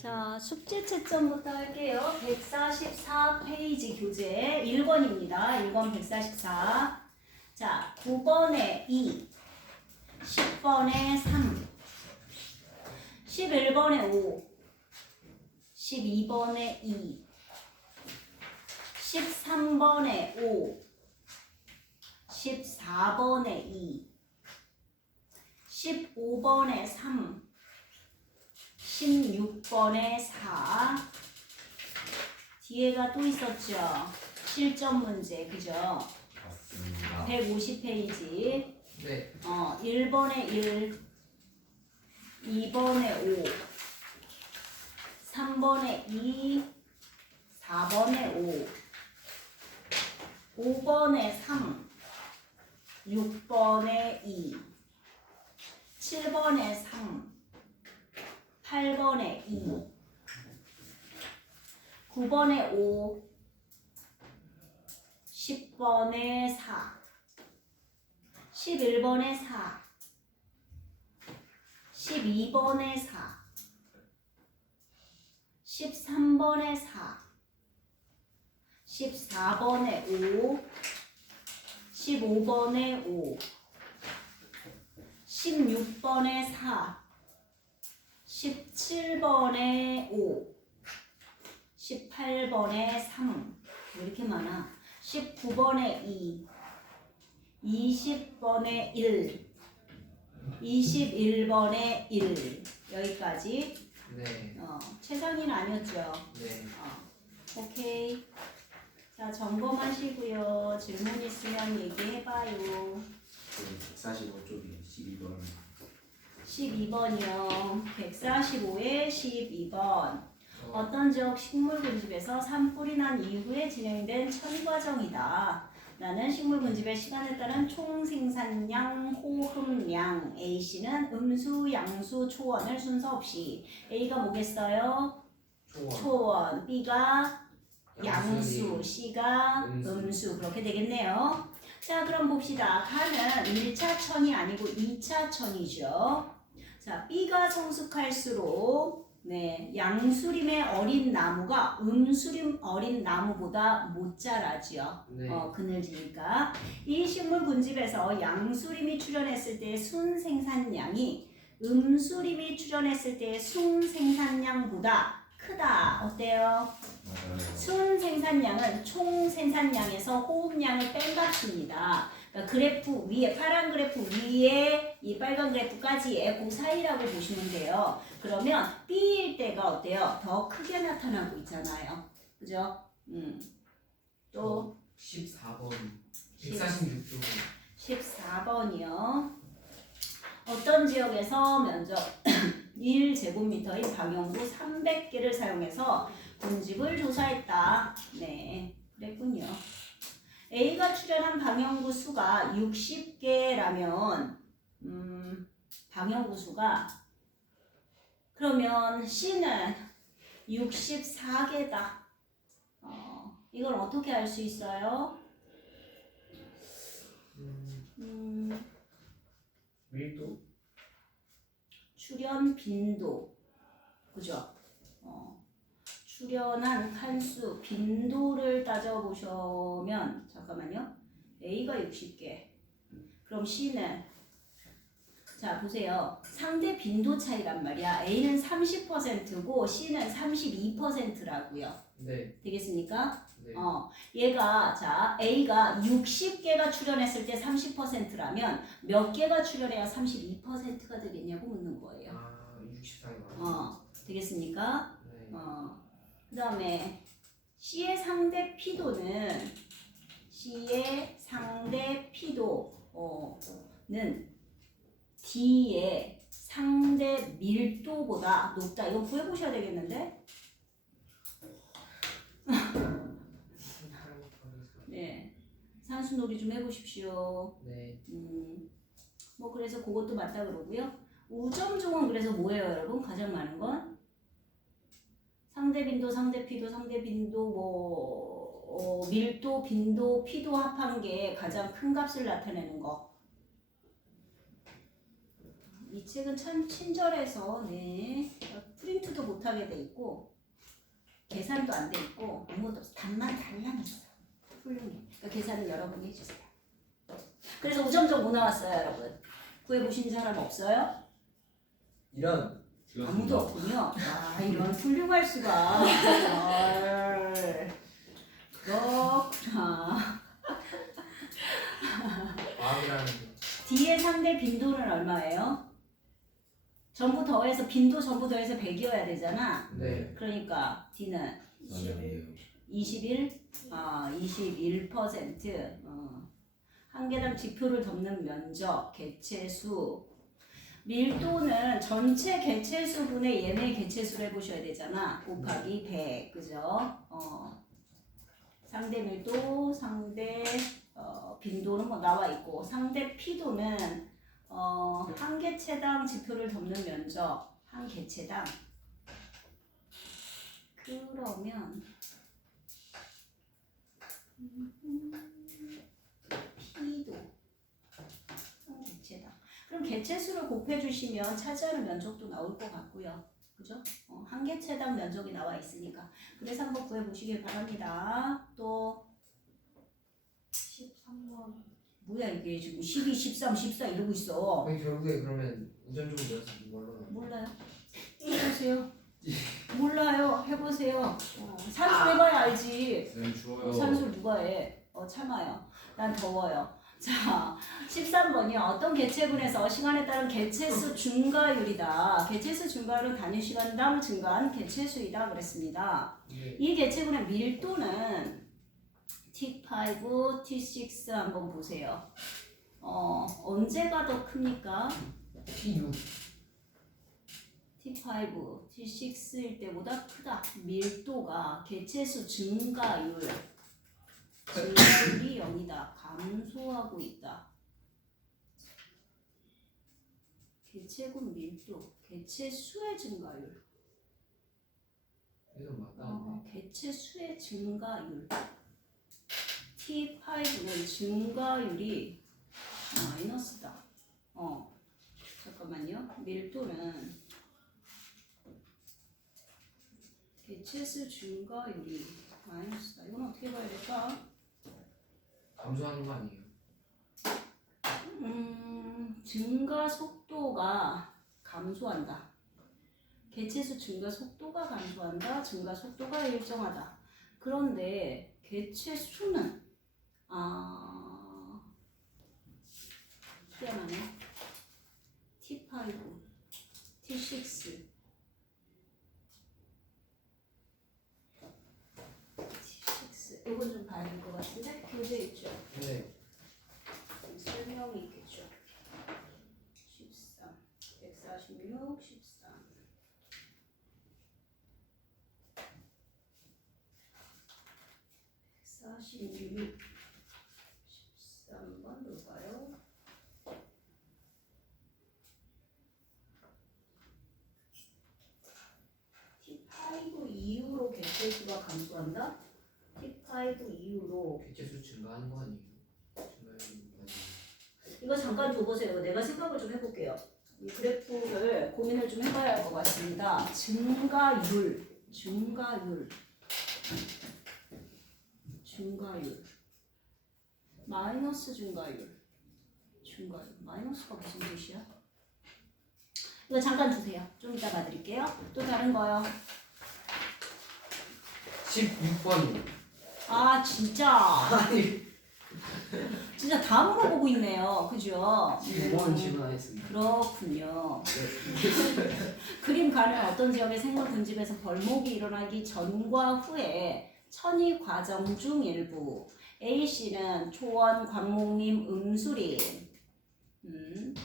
자, 숙제 채점부터 할게요. 144페이지 교재 1번입니다. 1번 144. 자, 9번에 2, 10번에 3, 11번에 5, 12번에 2, 13번에 5, 14번에 2, 15번에 3, 16번에 4. 뒤에가 또 있었죠. 실전 문제, 그죠? 맞습니다. 150페이지. 네. 1번에 1, 2번에 5, 3번에 2, 4번에 5, 5번에 3, 6번에 2, 7번에 3, 8번에 2, 9번에 5, 10번에 4, 11번에 4, 12번에 4, 13번에 4, 14번에 5, 15번에 5, 16번에 4, 17번에 5, 18번에 3, 왜 이렇게 많아? 19번에 2, 20번에 1, 21번에 1. 여기까지. 네. 최상위는 아니었죠? 네. 오케이. 자, 점검하시고요. 질문 있으면 얘기해봐요. 145쪽에 12번 12번이요. 145에 12번. 어떤 지역 식물 군집에서 산불이 난 이후에 진행된 처리과정이다. 나는 식물 군집의 시간에 따른 총 생산량, 호흡량, A씨는 음수, 양수, 초원을 순서 없이. A가 뭐겠어요? 초원. B가 양수, C가 음수. 그렇게 되겠네요. 자, 그럼 봅시다. 가는 1차천이 아니고 2차천이죠. 자, B가 성숙할수록 양수림의 어린 나무가 음수림 어린 나무보다 못 자라지요. 네. 그늘지니까. 이 식물 군집에서 양수림이 출현했을 때의 순생산량이 음수림이 출현했을 때의 순생산량보다 크다. 어때요? 순생산량은 총 생산량에서 호흡량을 뺀 값입니다. 그러니까 그래프 위에 파란 그래프 위에 이 빨간 그래프까지의 그 사이라고 보시면 돼요. 그러면 B일 때가 어때요? 더 크게 나타나고 있잖아요. 그죠? 또 14번. 146쪽. 14번이요. 어떤 지역에서 면적 1제곱미터인 방형구 300개를 사용해서 군집을 조사했다. 네, 그랬군요. A가 출연한 방형구 수가 60개라면 방형구 수가 그러면 C는 64개다. 이걸 어떻게 알 수 있어요? 밀도. 출연 빈도. 그죠? 출연한 칸수 빈도를 따져보시면 잠깐만요. A가 60개. 그럼 C는 자 보세요. 상대 빈도 차이란 말이야. A는 30%고 C는 32%라고요. 네. 되겠습니까? 네. 얘가 자 A가 60개가 출연했을 때 30%라면 몇 개가 출연해야 32%가 되겠냐고 묻는 거예요. 64가. 되겠습니까? 네. 그 다음에 C의 상대 피도는 D의 상대 밀도보다 높다. 이거 구해보셔야 되겠는데? 네, 산수놀이 좀 해보십시오. 네. 뭐 그래서 그것도 맞다 그러고요. 우점종은 그래서 뭐예요, 여러분? 가장 많은 건 상대 빈도, 상대 피도, 상대 빈도, 밀도, 빈도, 피도 합한 게 가장 큰 값을 나타내는 거. 이 책은 참 친절해서 프린트도 못하게 돼 있고 계산도 안 돼 있고 아무것도 없어. 답만 달라냈어. 훌륭해. 그러니까 계산은 여러분이 해주세요. 그래서 5점정 뭐 나왔어요, 여러분? 구해보신 사람 없어요? 이런 아무도 없군요. 아, 이런 훌륭할 수가. 헐. 그렇구나. 과학이라는 게 D의 상대 빈도는 얼마예요? 전부 더해서 빈도 전부 더해서 100이어야 되잖아. 네. 그러니까 D는 4점이에요. 21%. 한 개당 지표를 덮는 면적, 개체수. 밀도는 전체 개체수분의 얘네 개체수를 해보셔야 되잖아. 곱하기 100, 그죠? 상대 밀도, 상대 빈도는 뭐 나와 있고, 상대 피도는 한 개체당 지표를 덮는 면적, 한 개체당. 그러면 피도 한 개체당. 그럼 개체수를 곱해주시면 차지하는 면적도 나올 것 같고요. 그죠? 한 개체당 면적이 나와 있으니까. 그래서 한번 구해보시길 바랍니다. 또 13번. 뭐야 이게 지금 12, 13, 14 이러고 있어. 거의 결국에 그러면 우전종 모여서 뭘로 나와? 몰라요. 해보세요. 몰라요. 해보세요. 산수 해봐야 알지. 쌤 추워요. 산수를 누가 해? 참아요. 난 더워요. 자, 13번이요. 어떤 개체군에서 시간에 따른 개체수 증가율이다. 개체수 증가율은 단위 시간당 증가한 개체수이다 그랬습니다. 네. 이 개체군의 밀도는 T5, T6 한번 보세요. 언제가 더 큽니까? T6 T5, T6일 때보다 크다. 밀도가 개체수 증가율이 0이다. 감소하고 있다. 개체군 밀도, 개체수의 증가율. 이건 맞다는데. 개체수의 증가율. T5는 증가율이 마이너스다. 잠깐만요. 밀도는 개체수 증가율이 마이너스다. 이건 어떻게 봐야 될까? 감소하는 거 아니에요? 증가 속도가 감소한다. 개체수 증가 속도가 감소한다. 증가 속도가 일정하다. 그런데 개체수는 희한하네. T5, T6, T6. 이건 좀 봐야 될 것 같은데 교재 있죠. 네. 설명이 있겠죠. 13, 146, 13. 146, 13번 볼까요? T5 이후로 개체수가 감소한다? T5 이후로 개체수 증가하는 거 아니에요? 증가하는 거 아니에요? 이거 잠깐 줘보세요. 내가 생각을 좀 해볼게요. 이 그래프를 고민을 좀 해봐야 할 것 같습니다. 증가율, 마이너스 증가율, 마이너스가 무슨 뜻이야? 이거 잠깐 주세요. 좀 이따 봐드릴게요. 또 다른 거요. 16번. 아 진짜. 아니 진짜 다 물어보고 있네요. 그죠? 15번 질문 안 했습니다. 그렇군요. 그림 가는 어떤 지역의 생물 군집에서 벌목이 일어나기 전과 후에 천이 과정 중 일부. A씨는 초원, 광목림, 음수림.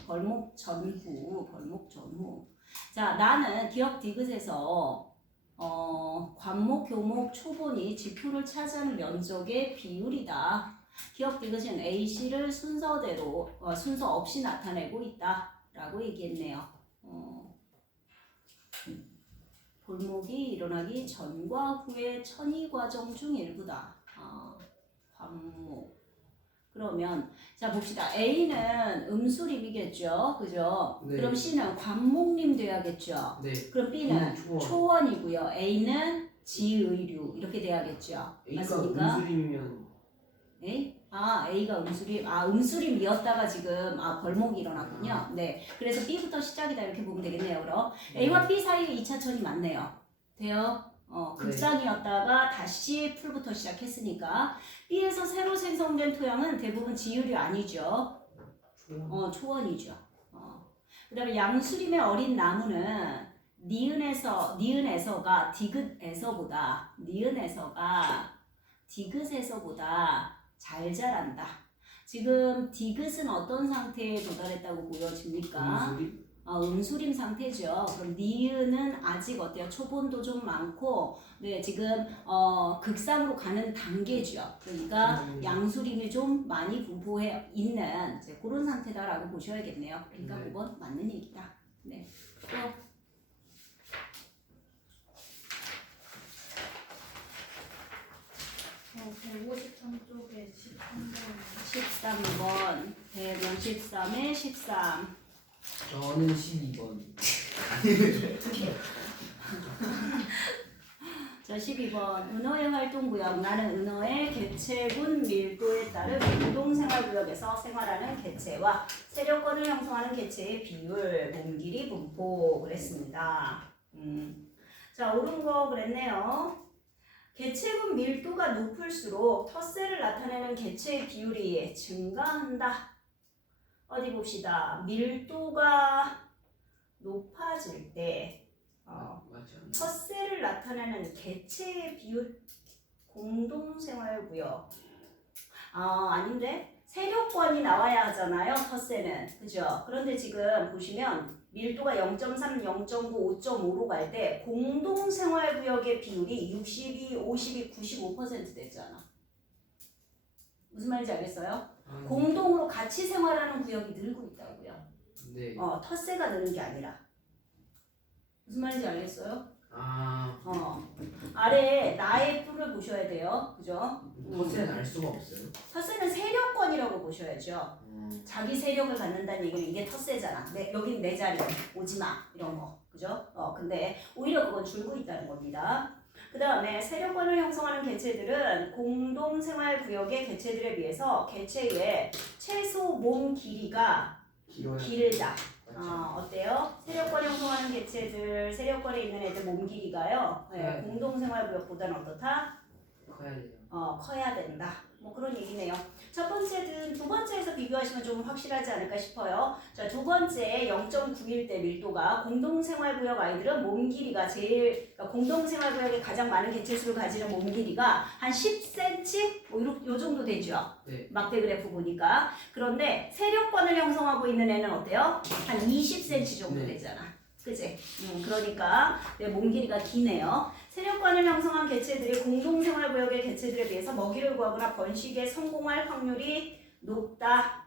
벌목 전후. 자, 나는 기억 디귿에서 관목, 교목, 초본이 지표를 차지하는 면적의 비율이다. 기억 디귿은 AC를 순서대로 순서 없이 나타내고 있다 라고 얘기했네요. 볼목이 일어나기 전과 후의 천이 과정 중 일부다. 관목. 그러면 자 봅시다. A는 음수림이겠죠. 그죠? 네. 그럼 C는 관목림 돼야겠죠. 네. 그럼 B는 초원. 초원이고요. A는 지의류 이렇게 돼야겠죠. A가 맞습니까? 음수림이면 A? 아 A가 음수림. 아 음수림이었다가 지금 벌목이 일어났군요. 네. 그래서 B부터 시작이다 이렇게 보면 되겠네요. 그럼 A와 B 사이에 2차선이 맞네요. 돼요? 극산이었다가 다시 풀부터 시작했으니까 B에서 새로 생성된 토양은 대부분 지율이 아니죠. 초원. 초원이죠. 그 다음에 양수림의 어린 나무는 니은에서가 디귿에서보다 잘 자란다. 지금 디귿은 어떤 상태에 도달했다고 보여집니까? 음수림? 음수림 상태죠. 그럼 니은은 아직 어때요? 초본도 좀 많고, 네, 지금 극상으로 가는 단계죠. 그러니까 양수림이 좀 많이 분포해 있는 이제 그런 상태다라고 보셔야겠네요. 그러니까 네. 5번 맞는 얘기다. 네. 또 153쪽에 13번 13번, 153에 13. 저는 12번. 자, 12번. 은어의 활동구역. 나는 은어의 개체군 밀도에 따른 공동생활구역에서 생활하는 개체와 세력권을 형성하는 개체의 비율, 몸길이 분포 그랬습니다. 자, 옳은 거 그랬네요. 개체군 밀도가 높을수록 텃세를 나타내는 개체의 비율이 증가한다. 어디 봅시다. 밀도가 높아질 때 맞지 않나? 텃세를 나타내는 개체의 비율 공동생활구역. 아닌데 세력권이 나와야 하잖아요. 텃세는 그죠? 그런데 지금 보시면 밀도가 0.3, 0.9, 5.5로 갈 때 공동생활구역의 비율이 62, 52, 95% 됐잖아. 무슨 말인지 알겠어요? 공동으로 같이 생활하는 구역이 늘고 있다고요. 네. 텃세가 느는 게 아니라. 무슨 말인지 알겠어요? 아래 나의 뿔을 보셔야 돼요. 그죠? 텃세는 알 수가 없어요. 텃세는 세력권이라고 보셔야죠. 자기 세력을 갖는다는 얘기는 이게 텃세잖아. 여긴 내 자리, 오지마 이런 거. 그죠? 근데 오히려 그건 줄고 있다는 겁니다. 그 다음에 세력권을 형성하는 개체들은 공동생활구역의 개체들에 비해서 개체의 최소 몸 길이가 길어야 길다. 맞죠? 어때요? 세력권 형성하는 개체들, 세력권에 있는 애들 몸 길이가요. 네. 공동생활구역보다는 어떻다? 커야 돼요. 커야 된다. 뭐 그런 얘기네요. 첫 번째든 두 번째에서 비교하시면 좀 확실하지 않을까 싶어요. 자, 두 번째 0.9일 때 밀도가 공동생활구역 아이들은 몸 길이가 그러니까 공동생활구역에 가장 많은 개체수를 가지는 몸 길이가 한 10cm 요 정도 되죠. 네. 막대 그래프 보니까. 그런데 세력권을 형성하고 있는 애는 어때요? 한 20cm 정도 네. 되잖아. 그치? 그러니까 내 몸 길이가 기네요. 세력권을 형성한 개체들이 공동생활구역의 개체들에 비해서 먹이를 구하거나 번식에 성공할 확률이 높다.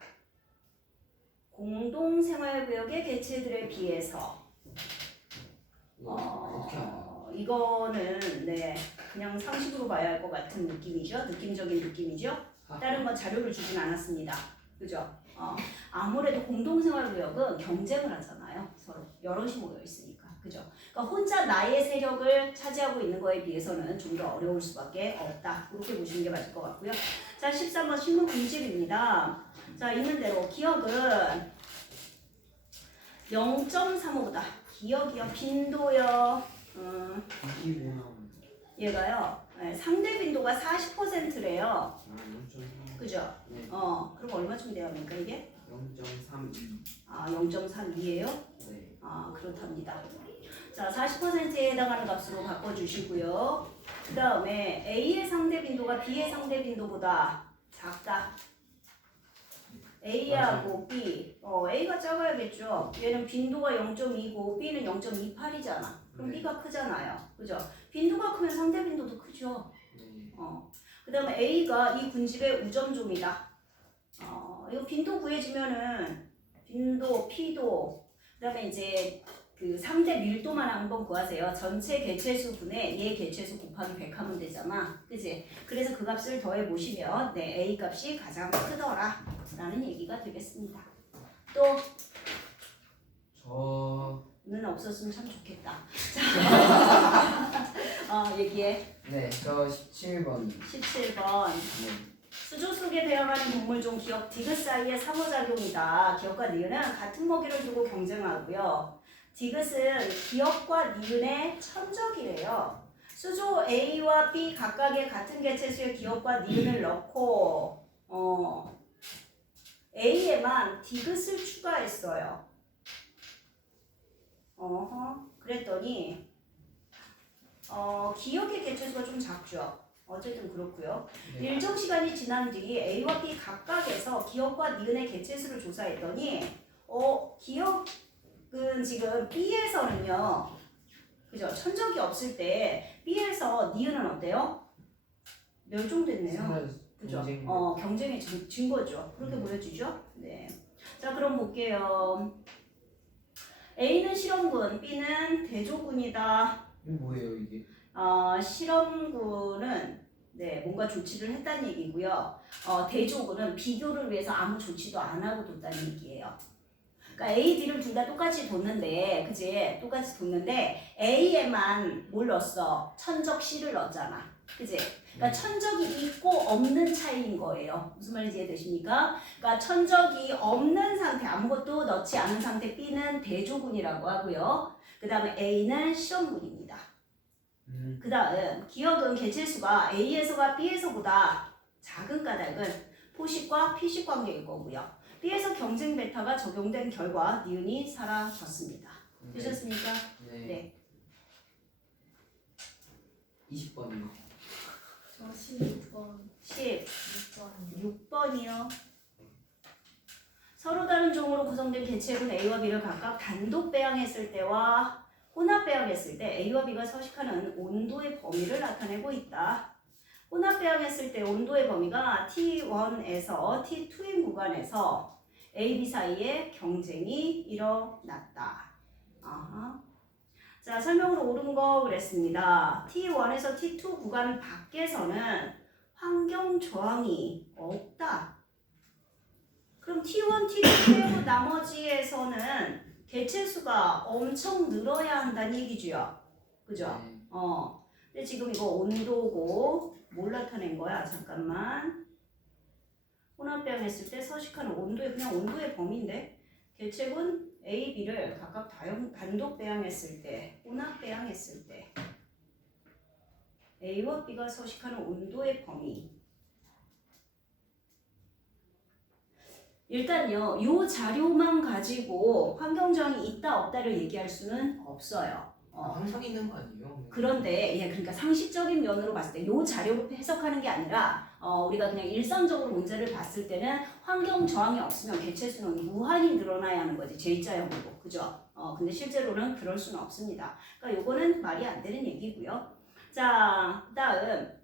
공동생활구역의 개체들에 비해서. 어떻게 알아요? 이거는 그냥 상식으로 봐야 할 것 같은 느낌이죠. 느낌적인 느낌이죠. 다른 건 자료를 주진 않았습니다. 그죠? 아무래도 공동생활구역은 경쟁을 하잖아요. 서로 여럿이 모여 있으니까. 그죠? 그러니까 혼자 나의 세력을 차지하고 있는 거에 비해서는 좀 더 어려울 수밖에 없다. 이렇게 보시는 게 맞을 것 같고요. 자, 13번 신문 군집입니다. 자, 있는 대로 기억은 0.35보다 기억이요. 빈도요. 25 나오는데. 얘가요. 상대 빈도가 40%래요. 0.3. 그죠? 네. 그럼 얼마쯤 돼야 합니까 이게? 0.32. 0.32예요? 네. 그렇답니다. 자, 40%에 해당하는 값으로 바꿔주시고요. 그 다음에 A의 상대 빈도가 B의 상대 빈도보다 작다. A하고 B. A가 작아야겠죠. 얘는 빈도가 0.2고 B는 0.28이잖아. 그럼 네. B가 크잖아요. 그죠? 빈도가 크면 상대 빈도도 크죠. 네. 그 다음에 A가 이 군집의 우점종이다. 이거 빈도 구해지면은 빈도, P도, 그 다음에 이제 그 상대 밀도만 한번 구하세요. 전체 개체수 분의 얘 개체수 곱하기 100 하면 되잖아. 그지? 그래서 그 값을 더해 보시면 네, A 값이 가장 크더라 라는 얘기가 되겠습니다. 또 는 없었으면 참 좋겠다. 자, 얘기해. 네, 저 17번. 17번. 네. 수조 속에 배어가는 동물종 기억 디귿 사이의 상호작용이다. 기억과 니은은 같은 먹이를 두고 경쟁하고요. 디귿은 기억과 니은의 천적이래요. 수조 A와 B 각각의 같은 개체수의 기억과 니은을 넣고 A에만 디귿을 추가했어요. 그랬더니 기억의 개체수가 좀 작죠. 어쨌든 그렇고요. 네. 일정 시간이 지난 뒤 A와 B 각각에서 기억과 니은의 개체수를 조사했더니 기억은 지금 B에서는요. 그죠? 천적이 없을 때 B에서 니은은 어때요? 멸종됐네요. 그죠? 경쟁에 진 거죠. 그렇게 보여지죠? 네. 자, 그럼 볼게요. A는 실험군, B는 대조군이다. 이게 뭐예요 이게? 실험군은 네, 뭔가 조치를 했다는 얘기고요. 대조군은 비교를 위해서 아무 조치도 안 하고 뒀다는 얘기예요. 그러니까 A, B를 둘 다 똑같이 뒀는데, 그지? 똑같이 뒀는데 A에만 뭘 넣었어? 천적 C를 넣었잖아. 그지? 그러니까 천적이 있고 없는 차이인 거예요. 무슨 말인지 이해되십니까? 그러니까 천적이 없는 상태, 아무것도 넣지 않은 상태 B는 대조군이라고 하고요. 그 다음에 A는 실험군입니다. 그 다음 기억은 개체수가 A에서가 B에서보다 작은 까닭은 포식과 피식 관계일 거고요. B에서 경쟁 베타가 적용된 결과 니은이 사라졌습니다. 되셨습니까? 네. 네. 20번이요. 저 16번 6번 16번이요. 서로 다른 종으로 구성된 개체군 A와 B를 각각 단독 배양했을 때와 혼합 배양했을 때 A와 B가 서식하는 온도의 범위를 나타내고 있다. 혼합 배양했을 때 온도의 범위가 T1에서 T2인 구간에서 A, B 사이에 경쟁이 일어났다. 아하. 자, 설명으로 옳은 거 그랬습니다. T1에서 T2 구간 밖에서는 환경 저항이 없다. 그럼 T1, T2 빼고 나머지에서는 개체수가 엄청 늘어야 한다는 얘기죠. 그죠? 네. 근데 지금 이거 온도고 뭘 나타낸 거야? 잠깐만. 혼합 배양했을 때 서식하는 온도의 그냥 온도의 범위인데 개체군 A, B를 각각 단독 배양했을 때, 혼합 배양했을 때 A와 B가 서식하는 온도의 범위. 일단요, 요 자료만 가지고 환경저항이 있다 없다를 얘기할 수는 없어요. 항상 있는 거 아니에요? 그런데 그러니까 상식적인 면으로 봤을 때 요 자료로 해석하는 게 아니라 우리가 그냥 일상적으로 문제를 봤을 때는 환경 저항이 없으면 개체수는 무한히 늘어나야 하는 거지. J자형으로. 그죠? 근데 실제로는 그럴 수는 없습니다. 그러니까 요거는 말이 안 되는 얘기고요. 자, 그다음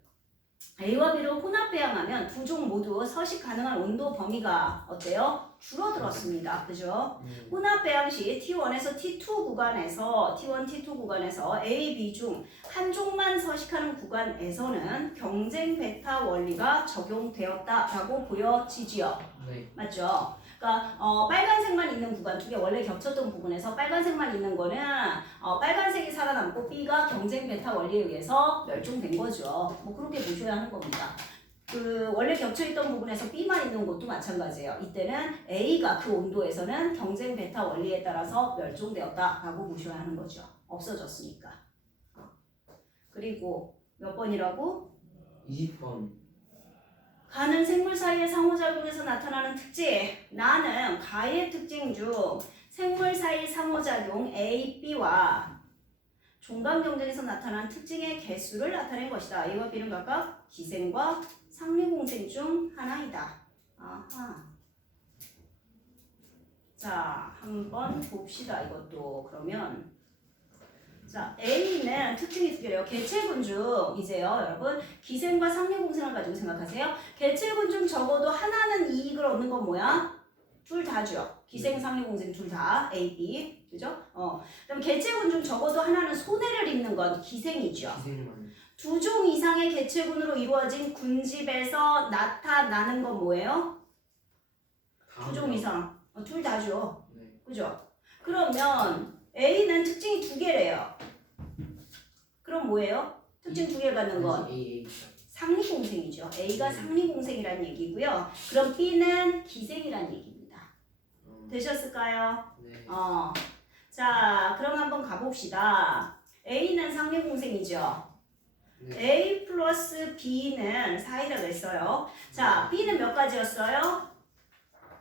A와 B를 혼합 배양하면 두 종 모두 서식 가능한 온도 범위가 어때요? 줄어들었습니다. 그죠? 혼합 배양 시 T1에서 T2 구간에서 T1, T2 구간에서 A, B 중 한 종만 서식하는 구간에서는 경쟁 베타 원리가 적용되었다라고 보여지지요. 네. 맞죠? 그러니까 빨간색만 있는 구간 두 개 원래 겹쳤던 부분에서 빨간색만 있는 거는 빨간색이 살아남고 B가 경쟁 베타 원리에 의해서 멸종된 거죠. 뭐 그렇게 보셔야 하는 겁니다. 그 원래 겹쳐있던 부분에서 B만 있는 것도 마찬가지예요. 이때는 A가 그 온도에서는 경쟁 베타 원리에 따라서 멸종되었다라고 보셔야 하는 거죠. 없어졌으니까. 그리고 몇 번이라고? 20번. 가는 생물 사이의 상호작용에서 나타나는 특징. 나는 가의 특징 중 생물 사이 상호작용 A, B와 종간 경쟁에서 나타난 특징의 개수를 나타낸 것이다. A와 B는 각각 기생과 상류공생 중 하나이다. 아하. 자, 한번 봅시다. 이것도 그러면 자, A는 특징이 두 개래요. 개체군 중 이제요, 여러분 기생과 상류공생을 가지고 생각하세요. 개체군 중 적어도 하나는 이익을 얻는 건 뭐야? 둘 다죠. 기생, 상류공생 둘 다 A, B. 그죠? 그럼 개체군 중 적어도 하나는 손해를 입는 건 기생이죠. 기생만. 두 종 이상의 개체군으로 이루어진 군집에서 나타나는 건 뭐예요? 두 종 이상. 둘 다죠. 네. 그죠? 그러면 A는 특징이 두 개래요. 그럼 뭐예요? 특징 두 개 갖는 건 A. 상리공생이죠. A가 상리공생이라는 얘기고요. 그럼 B는 기생이라는 얘기입니다. 되셨을까요? 네. 자, 그럼 한번 가봅시다. A는 상리공생이죠. 네. A 플러스 B는 4이라고 했어요. 자, B는 몇 가지였어요?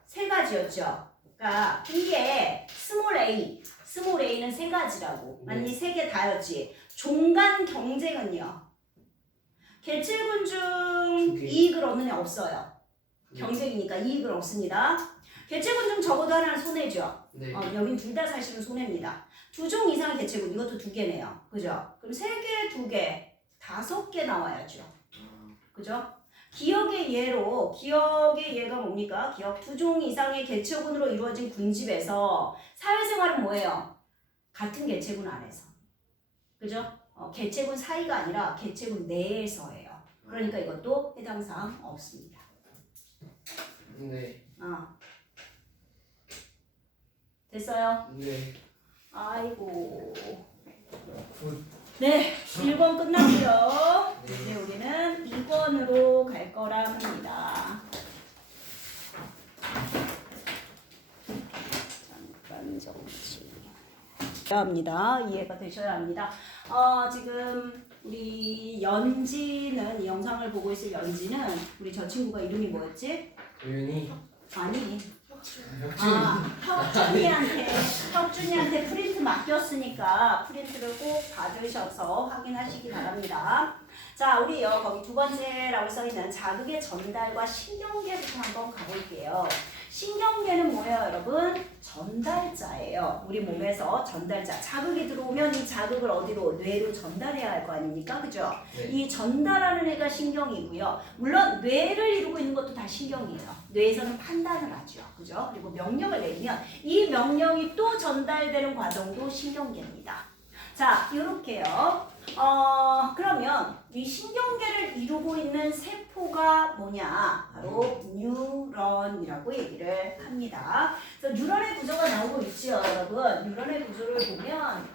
세 가지였죠. 그러니까 B에 스몰 A는 세 가지라고. 네. 아니, 세 개 다였지. 종간 경쟁은요. 개체군 중 두 개. 이익을 얻는 애 없어요. 네. 경쟁이니까 이익은 없습니다. 개체군 중 적어도 하나는 손해죠. 네. 여긴 둘 다 사실은 손해입니다. 두 종 이상의 개체군, 이것도 두 개네요. 그죠? 그럼 세 개, 두 개, 5개 나와야죠. 그죠? 기억의 얘가 뭡니까? 기억 두 종 이상의 개체군으로 이루어진 군집에서 사회생활은 뭐예요? 같은 개체군 안에서. 그죠? 개체군 사이가 아니라 개체군 내에서예요. 그러니까 이것도 해당 사항 없습니다. 네. 됐어요? 네. 아이고. 굿. 네, 1번 끝났고요. 네. 이제 우리는 2번으로 갈 거라 합니다. 잠깐 정치. 합니다. 이해가 되셔야 합니다. 지금 우리 연지는 이 영상을 보고 있을 연지는 우리 저 친구가 이름이 뭐였지? 우연히. 아니. 혁준이. 혁준이한테 프린트 맡겼으니까 프린트를 꼭 받으셔서 확인하시기 바랍니다. 자, 우리요 거기 두 번째라고 써있는 자극의 전달과 신경계부터 한번 가볼게요. 신경계는 뭐예요, 여러분? 전달자예요. 우리 몸에서 전달자. 자극이 들어오면 이 자극을 어디로? 뇌로 전달해야 할 거 아닙니까? 그죠? 네. 이 전달하는 애가 신경이고요. 물론 뇌를 이루고 있는 것도 다 신경이에요. 뇌에서는 판단을 하죠. 그죠? 그리고 명령을 내리면 이 명령이 또 전달되는 과정도 신경계입니다. 자, 이렇게요. 그러면 이 신경계를 이루고 있는 세포가 뭐냐? 바로 뉴런이라고 얘기를 합니다. 그래서 뉴런의 구조가 나오고 있죠, 여러분. 뉴런의 구조를 보면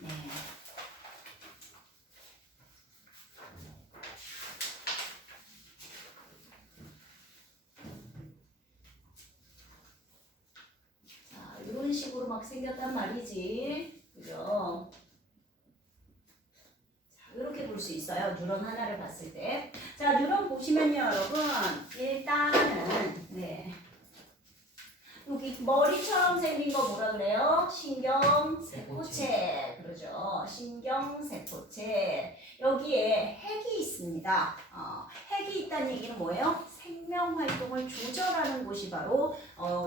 네. 자, 이런 식으로 막 생겼단 말이지. 그죠? 이렇게 볼 수 있어요. 뉴런 하나를 봤을 때. 자, 뉴런 보시면요, 여러분. 일단은, 네. 여기 머리처럼 생긴 거 뭐라 그래요? 신경세포체. 그러죠. 신경세포체. 여기에 핵이 있습니다. 핵이 있다는 얘기는 뭐예요? 생명활동을 조절하는 곳이 바로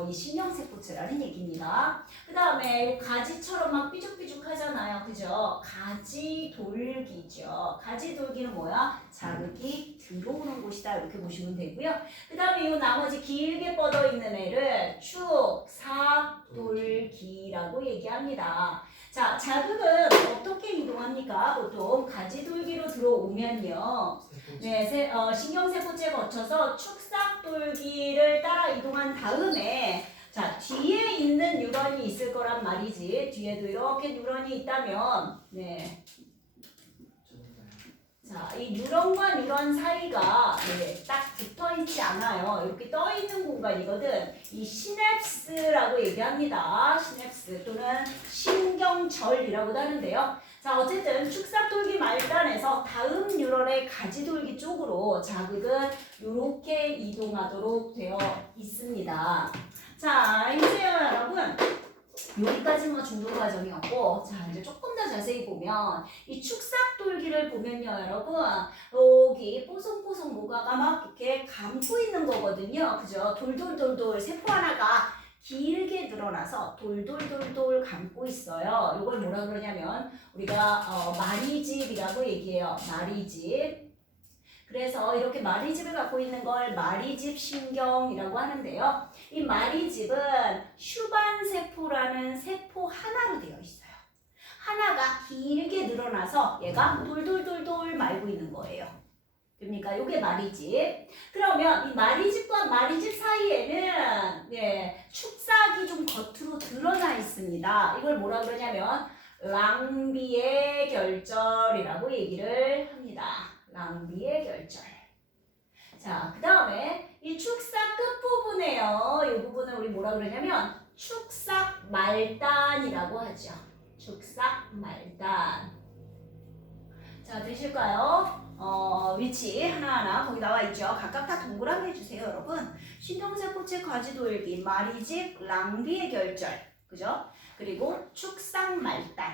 이 신경세포체라는 얘기입니다. 그 다음에 이 가지처럼 막 삐죽삐죽 하잖아요. 그죠? 가지돌기죠. 가지돌기는 뭐야? 자극이 들어오는 곳이다. 이렇게 보시면 되고요. 그 다음에 이 나머지 길게 뻗어 있는 애를 축삭돌기라고 얘기합니다. 자, 자극은 어떻게 이동합니까? 보통 가지돌기로 들어오면요. 네, 신경세포체 거쳐서 축삭돌기를 따라 이동한 다음에 자, 뒤에 있는 뉴런이 있을 거란 말이지. 뒤에도 이렇게 뉴런이 있다면 네. 자, 이 뉴런과 뉴런 사이가 네, 딱 붙어 있지 않아요. 이렇게 떠 있는 공간이거든. 이 시냅스라고 얘기합니다. 시냅스 또는 신경절이라고도 하는데요. 자, 어쨌든 축삭돌기 말단에서 다음 뉴런의 가지돌기 쪽으로 자극은 이렇게 이동하도록 되어 있습니다. 자, 이제요, 여러분. 여기까지는 뭐 중도 과정이었고, 자, 이제 조금 더 자세히 보면, 이 축삭돌기를 보면요, 여러분, 여기 뽀송뽀송 뭐가가 막 이렇게 감고 있는 거거든요. 그죠? 돌돌돌돌 세포 하나가 길게 늘어나서 돌돌돌돌 감고 있어요. 이걸 뭐라 그러냐면, 우리가 마리집이라고 얘기해요. 마리집. 그래서 이렇게 마리집을 갖고 있는 걸 마리집 신경이라고 하는데요. 이 마리집은 슈반세포라는 세포 하나로 되어 있어요. 하나가 길게 늘어나서 얘가 돌돌돌돌 말고 있는 거예요. 됩니까? 요게 마리집. 그러면 이 마리집과 마리집 사이에는 축삭이 좀 겉으로 드러나 있습니다. 이걸 뭐라 그러냐면 랑비의 결절이라고 얘기를 합니다. 랑비의 결절. 자, 그 다음에 이 축삭 끝부분에요. 이 부분을 우리 뭐라 그러냐면 축삭 말단이라고 하죠. 축삭 말단. 자, 되실까요? 위치 하나하나 거기 나와 있죠. 각각 다 동그라미 해주세요, 여러분. 신경세포체 가지돌기, 마리집, 랑비의 결절. 그죠? 그리고 축삭 말단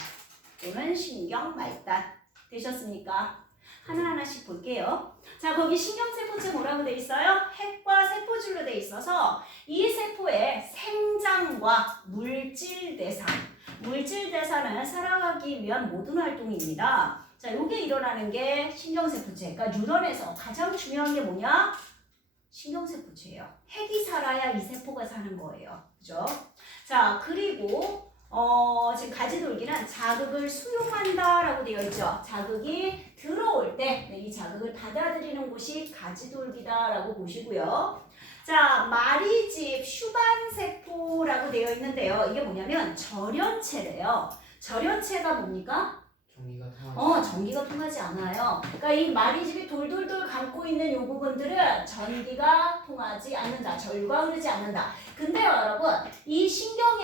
또는 신경 말단. 되셨습니까? 하나하나씩 볼게요. 자, 거기 신경세포체 뭐라고 돼 있어요? 핵과 세포줄로 돼 있어서 이 세포의 생장과 물질대사. 물질대사는 살아가기 위한 모든 활동입니다. 자, 요게 일어나는 게 신경세포체. 그러니까 뉴런에서 가장 중요한 게 뭐냐? 신경세포체예요. 핵이 살아야 이 세포가 사는 거예요. 그죠? 자, 그리고 지금 가지돌기는 자극을 수용한다라고 되어 있죠. 자극이 들어올 때 이 자극을 받아들이는 곳이 가지돌기다라고 보시고요. 자, 마리집 슈반세포라고 되어 있는데요. 이게 뭐냐면 절연체래요. 절연체가 뭡니까? 전기가 통하지. 전기가 통하지 않아요. 그러니까 이 마리집이 돌돌돌 감고 있는 이 부분들은 전기가 통하지 않는다. 전류가 흐르지 않는다. 근데요, 여러분, 이 신경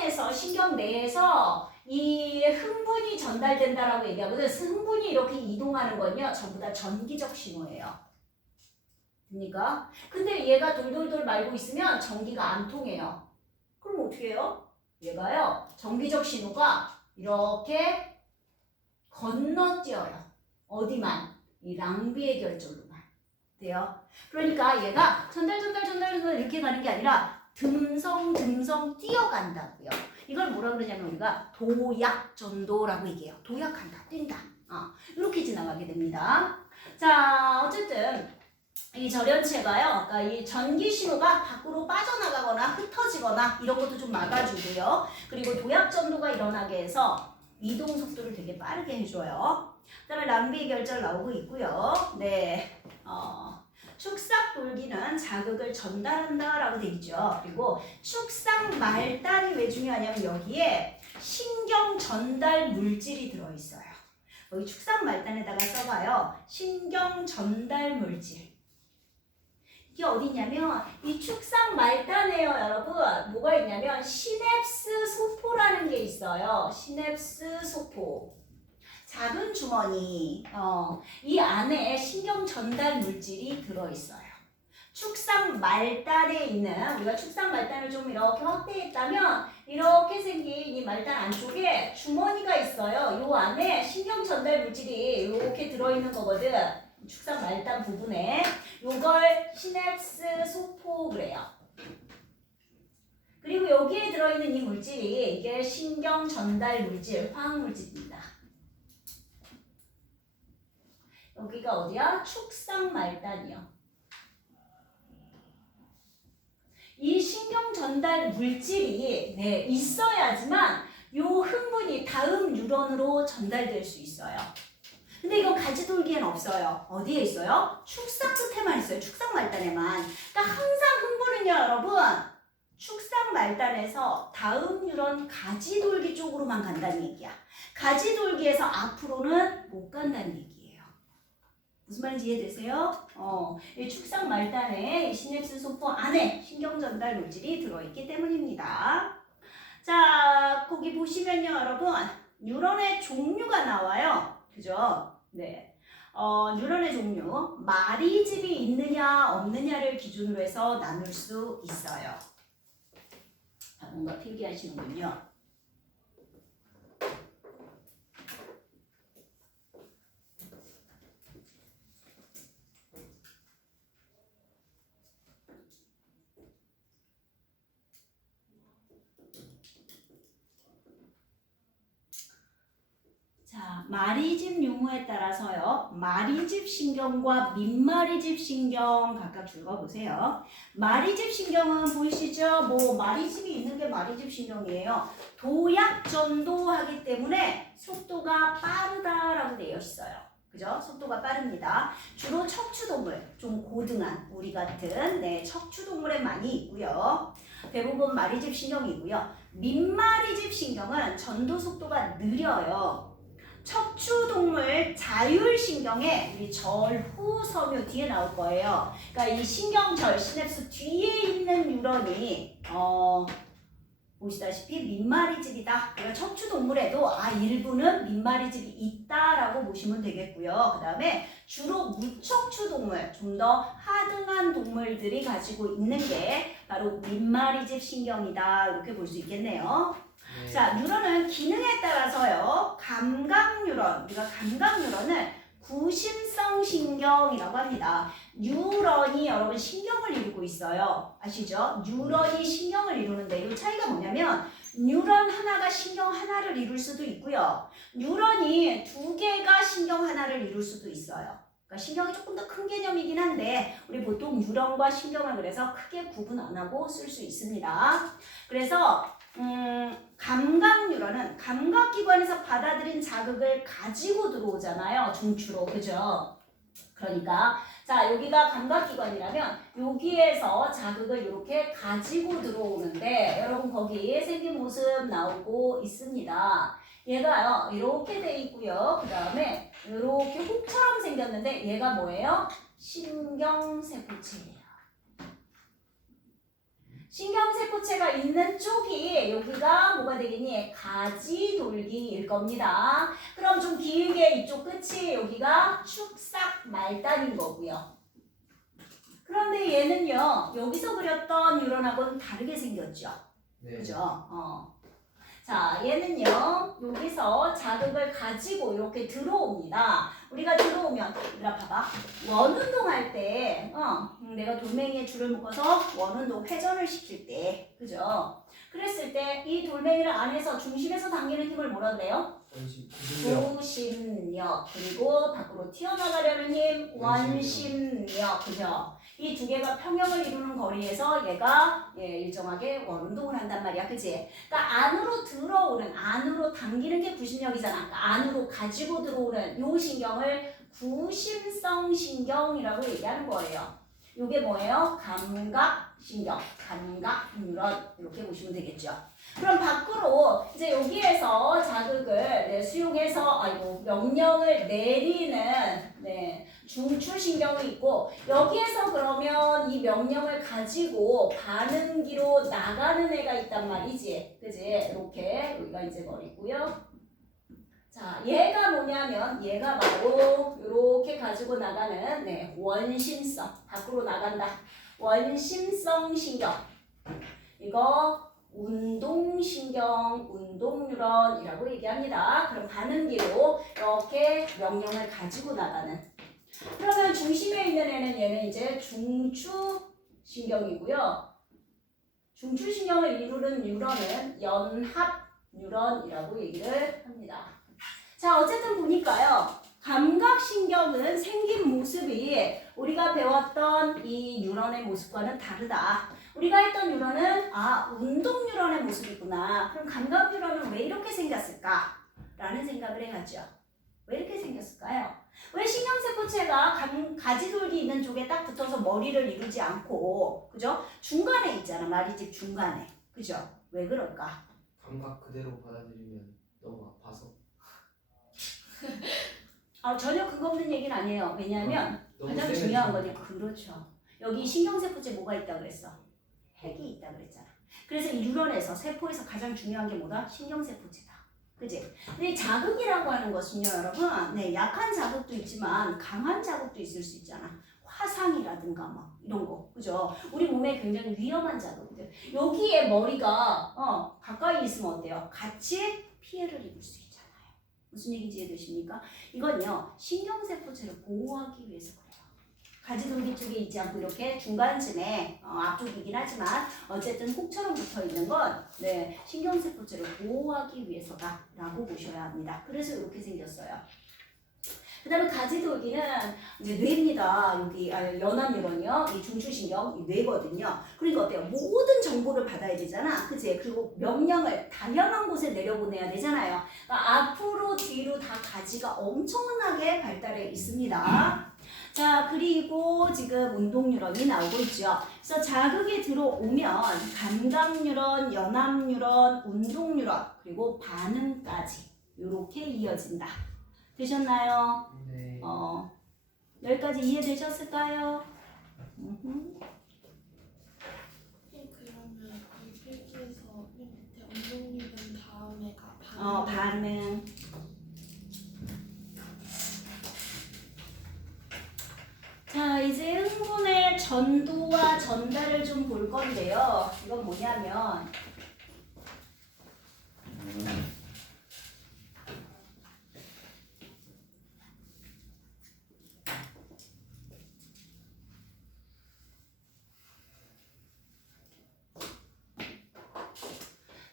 내에서 이 흥분이 전달된다라고 얘기하거든. 흥분이 이렇게 이동하는 건요, 전부 다 전기적 신호예요. 됩니까? 근데 얘가 돌돌돌 말고 있으면 전기가 안 통해요. 그럼 어떻게 해요? 얘가요, 전기적 신호가 이렇게 건너뛰어요. 어디만? 이 랑비의 결절로만. 돼요? 그러니까 얘가 전달 이렇게 가는 게 아니라 듬성 뛰어간다고요. 이걸 뭐라 그러냐면 우리가 도약전도라고 얘기해요. 도약한다, 뛴다. 이렇게 지나가게 됩니다. 자, 어쨌든 이 절연체가요, 그러니까 이 전기 신호가 밖으로 빠져나가거나 흩어지거나 이런 것도 좀 막아주고요. 그리고 도약전도가 일어나게 해서 이동 속도를 되게 빠르게 해줘요. 그 다음에 랑비의 결절 나오고 있고요. 네, 축삭 돌기는 자극을 전달한다라고 돼 있죠. 그리고 축삭 말단이 왜 중요하냐면 여기에 신경 전달 물질이 들어있어요. 여기 축삭 말단에다가 써봐요. 신경 전달 물질. 이게 어디냐면 이 축삭 말단에요, 여러분. 뭐가 있냐면 시냅스 소포라는 게 있어요. 시냅스 소포. 작은 주머니. 이 안에 신경 전달 물질이 들어있어요. 축삭 말단에 있는, 우리가 축삭 말단을 좀 이렇게 확대했다면 이렇게 생긴 이 말단 안쪽에 주머니가 있어요. 요 안에 신경 전달 물질이 이렇게 들어있는 거거든. 축삭 말단 부분에. 요걸 시냅스 소포 그래요. 그리고 여기에 들어있는 이 물질이 이게 신경 전달 물질, 화학 물질입니다. 여기가 어디야? 축삭 말단이요. 이 신경 전달 물질이 있어야지만 요 흥분이 다음 뉴런으로 전달될 수 있어요. 근데 이건 가지돌기에는 없어요. 어디에 있어요? 축삭 끝에만 있어요. 축삭 말단에만. 그러니까 항상 흥분은요, 여러분. 축삭 말단에서 다음 뉴런 가지돌기 쪽으로만 간다는 얘기야. 가지돌기에서 앞으로는 못 간다는 얘기예요. 무슨 말인지 이해되세요? 이 축삭 말단에 이 시냅스 소포 안에 신경 전달 물질이 들어있기 때문입니다. 자, 거기 보시면요, 여러분. 뉴런의 종류가 나와요. 그죠? 네. 뉴런의 종류, 마리집이 있느냐 없느냐를 기준으로 해서 나눌 수 있어요. 뭔가 필기하시는군요. 자, 마리집 유무에 따라서요. 마리집 신경과 민마리집 신경 각각 적어보세요. 마리집 신경은 보이시죠? 뭐 마리집이 있는 게 마리집 신경이에요. 도약전도하기 때문에 속도가 빠르다라고 되어 있어요. 그죠? 속도가 빠릅니다. 주로 척추동물, 좀 고등한 우리 같은 척추동물에 많이 있고요. 대부분 마리집 신경이고요. 민마리집 신경은 전도 속도가 느려요. 척추동물 자율신경에 우리 절후 섬유 뒤에 나올 거예요. 그러니까 이 신경절 시냅스 뒤에 있는 뉴런이 보시다시피 민마리집이다. 그러니까 척추동물에도 일부는 민마리집이 있다라고 보시면 되겠고요. 그 다음에 주로 무척추동물, 좀 더 하등한 동물들이 가지고 있는 게 바로 민마리집 신경이다. 이렇게 볼 수 있겠네요. 네. 자, 뉴런은 기능에 따라서요. 감각 뉴런, 우리가 감각 뉴런을 구심성 신경이라고 합니다. 뉴런이 여러분 신경을 이루고 있어요. 아시죠? 뉴런이 신경을 이루는데 이 차이가 뭐냐면 뉴런 하나가 신경 하나를 이룰 수도 있고요. 뉴런이 두 개가 신경 하나를 이룰 수도 있어요. 그러니까 신경이 조금 더 큰 개념이긴 한데 우리 보통 뉴런과 신경을 그래서 크게 구분 안 하고 쓸 수 있습니다. 그래서 감각 뉴런은 감각기관에서 받아들인 자극을 가지고 들어오잖아요. 중추로. 그죠? 그러니까 자 여기가 감각기관이라면 여기에서 자극을 이렇게 가지고 들어오는데 여러분 거기 생긴 모습 나오고 있습니다. 얘가요 이렇게 돼 있고요. 그 다음에 이렇게 혹처럼 생겼는데 얘가 뭐예요? 신경세포체예요. 신경세포체가 있는 쪽이 여기가 뭐가 되겠니? 가지돌기일 겁니다. 그럼 좀 길게 이쪽 끝이 여기가 축삭 말단인 거고요. 그런데 얘는요. 여기서 그렸던 뉴런하고는 다르게 생겼죠. 네. 그죠? 자, 얘는요. 여기서 자극을 가지고 이렇게 들어옵니다. 우리가 들어오면 얘들아 봐봐. 원운동 할 때 내가 돌멩이에 줄을 묶어서 원운동 회전을 시킬 때 그죠? 그랬을 때 이 돌멩이를 안에서 중심에서 당기는 힘을 뭐라 그래요? 구심력. 그리고 밖으로 튀어나가려는 힘 원심력. 그죠? 이 두 개가 평형을 이루는 거리에서 얘가 일정하게 원운동을 한단 말이야. 그치? 그러니까 안으로 들어오는, 안으로 당기는 게 구심력이잖아. 그러니까 안으로 가지고 들어오는 요 신경을 구심성 신경이라고 얘기하는 거예요. 요게 뭐예요? 감각신경, 감각뉴런 이렇게 보시면 되겠죠. 그럼 밖으로 이제 여기에서 자극을 수용해서 명령을 내리는 중추신경이 있고 여기에서 그러면 이 명령을 가지고 반응기로 나가는 애가 있단 말이지. 그지? 이렇게 여기가 이제 머리고요. 자, 얘가 뭐냐면 얘가 바로 이렇게 가지고 나가는 원심성, 밖으로 나간다. 원심성 신경. 이거 운동신경, 운동뉴런이라고 얘기합니다. 그럼 반응기로 이렇게 명령을 가지고 나가는. 그러면 중심에 있는 애는 얘는 이제 중추신경이고요. 중추신경을 이루는 뉴런은 연합뉴런이라고 얘기를 합니다. 자, 어쨌든 보니까요. 감각신경은 생긴 모습이 우리가 배웠던 이 뉴런의 모습과는 다르다. 우리가 했던 뉴런은 운동뉴런의 모습이구나. 그럼 감각뉴런은 왜 이렇게 생겼을까? 라는 생각을 해야죠. 왜 이렇게 생겼을까요? 왜 신경세포체가 가지돌기 있는 쪽에 딱 붙어서 머리를 이루지 않고 그죠? 중간에 있잖아. 마리집 중간에. 그죠? 왜 그럴까? 감각 그대로 받아들이면 너무 아파서. 전혀 근거 없는 얘기는 아니에요. 왜냐하면 가장 중요한 거는 그렇죠. 여기 신경세포체 뭐가 있다고 그랬어? 핵이 있다고 그랬잖아. 그래서 이 뉴런에서 세포에서 가장 중요한 게 뭐다? 신경세포체다. 그지? 근데 자극이라고 하는 것은요, 여러분, 약한 자극도 있지만 강한 자극도 있을 수 있잖아. 화상이라든가 막 이런 거, 그죠? 우리 몸에 굉장히 위험한 자극들. 여기에 머리가 가까이 있으면 어때요? 같이 피해를 입을 수 있잖아요. 무슨 얘기인지 이해되십니까? 이건요, 신경세포체를 보호하기 위해서 그래요. 가지돌기 쪽에 있지 않고 이렇게 중간쯤에 앞쪽이긴 하지만 어쨌든 콕처럼 붙어 있는 건 네, 신경세포체를 보호하기 위해서다라고 보셔야 합니다. 그래서 이렇게 생겼어요. 그 다음에 가지돌기는 이제 뇌입니다. 여기 연합뉴런이요. 이 중추신경, 이 뇌거든요. 그러니까 어때요? 모든 정보를 받아야 되잖아. 그치? 그리고 명령을 다양한 곳에 내려보내야 되잖아요. 그러니까 앞으로 뒤로 다 가지가 엄청나게 발달해 있습니다. 자, 그리고 지금 운동뉴런이 나오고 있죠. 그래서 자극이 들어오면 감각뉴런, 연합뉴런, 운동뉴런, 그리고 반응까지 이렇게 이어진다. 되셨나요? 네. 여기까지 이해되셨을까요? 그러면 이 필기에서 맨 밑에 운동률은 다음에가 반응. 반응. 자, 이제 흥분의 전도와 전달을 좀 볼 건데요. 이건 뭐냐면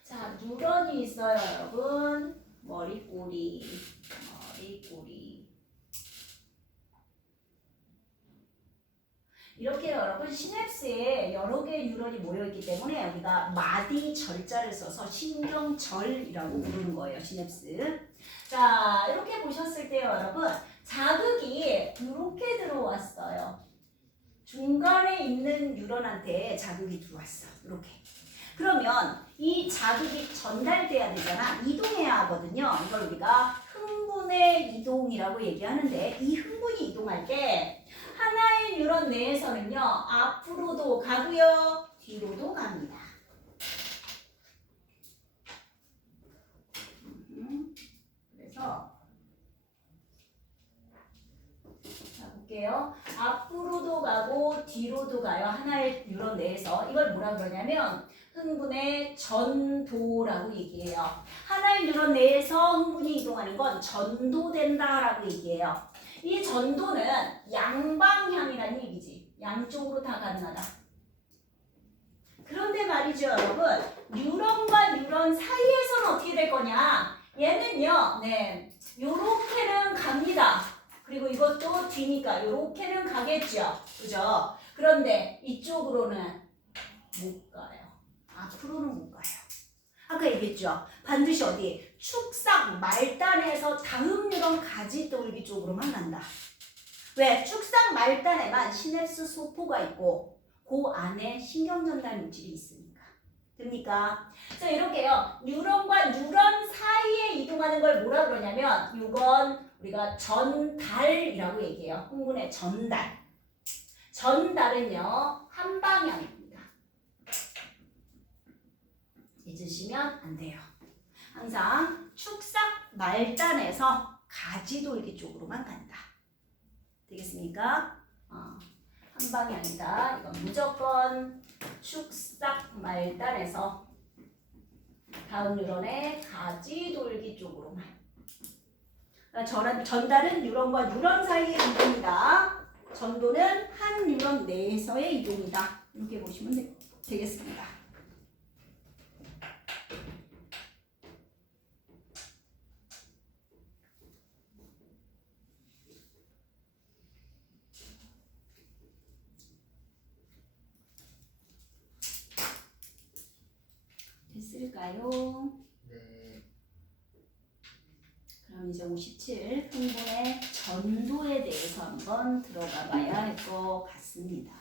자, 뉴런이 있어요, 여러분. 머리꼬리. 이렇게 여러분 시냅스에 여러 개의 뉴런이 모여있기 때문에 여기가 마디 절자를 써서 신경절이라고 부르는 거예요. 시냅스. 자, 이렇게 보셨을 때요, 여러분. 자극이 이렇게 들어왔어요. 중간에 있는 뉴런한테 자극이 들어왔어. 이렇게. 그러면 이 자극이 전달돼야 되잖아. 이동해야 하거든요. 이걸 우리가 흥분의 이동이라고 얘기하는데 이 흥분이 이동할 때 하나의 뉴런 내에서는요. 앞으로도 가고요. 뒤로도 갑니다. 그래서 자, 볼게요. 앞으로도 가고 뒤로도 가요. 하나의 뉴런 내에서. 이걸 뭐라 그러냐면 흥분의 전도라고 얘기해요. 하나의 뉴런 내에서 흥분이 이동하는 건 전도된다라고 얘기해요. 이 전도는 양방향이라는 얘기지. 양쪽으로 다 가능하다. 그런데 말이죠, 여러분. 뉴런과 뉴런 사이에서는 어떻게 될 거냐? 얘는요, 네, 요렇게는 갑니다. 그리고 이것도 뒤니까 요렇게는 가겠죠. 그죠? 그런데 이쪽으로는 못 가요. 앞으로는 못 가요. 아까 얘기했죠. 반드시 어디? 축삭 말단에서 다음 뉴런 가지돌기 쪽으로만 간다. 왜? 축삭 말단에만 시냅스 소포가 있고 그 안에 신경전달 물질이 있으니까. 됩니까? 그래서 이렇게요. 뉴런과 뉴런 사이에 이동하는 걸 뭐라 그러냐면 이건 우리가 전달이라고 얘기해요. 흥분의 전달. 전달은요. 한 방향입니다. 잊으시면 안 돼요. 항상 축삭 말단에서 가지돌기 쪽으로만 간다. 되겠습니까? 한 방향이다. 이건 무조건 축삭 말단에서 다음 뉴런의 가지돌기 쪽으로만. 그러니까 전달은 뉴런과 뉴런 사이의 이동이다. 전도는 한 뉴런 내에서의 이동이다. 이렇게 보시면 되겠습니다. 됐을까요? 네. 그럼 이제 57 흥분의 전도에 대해서 한번 들어가 봐야 할 것 같습니다.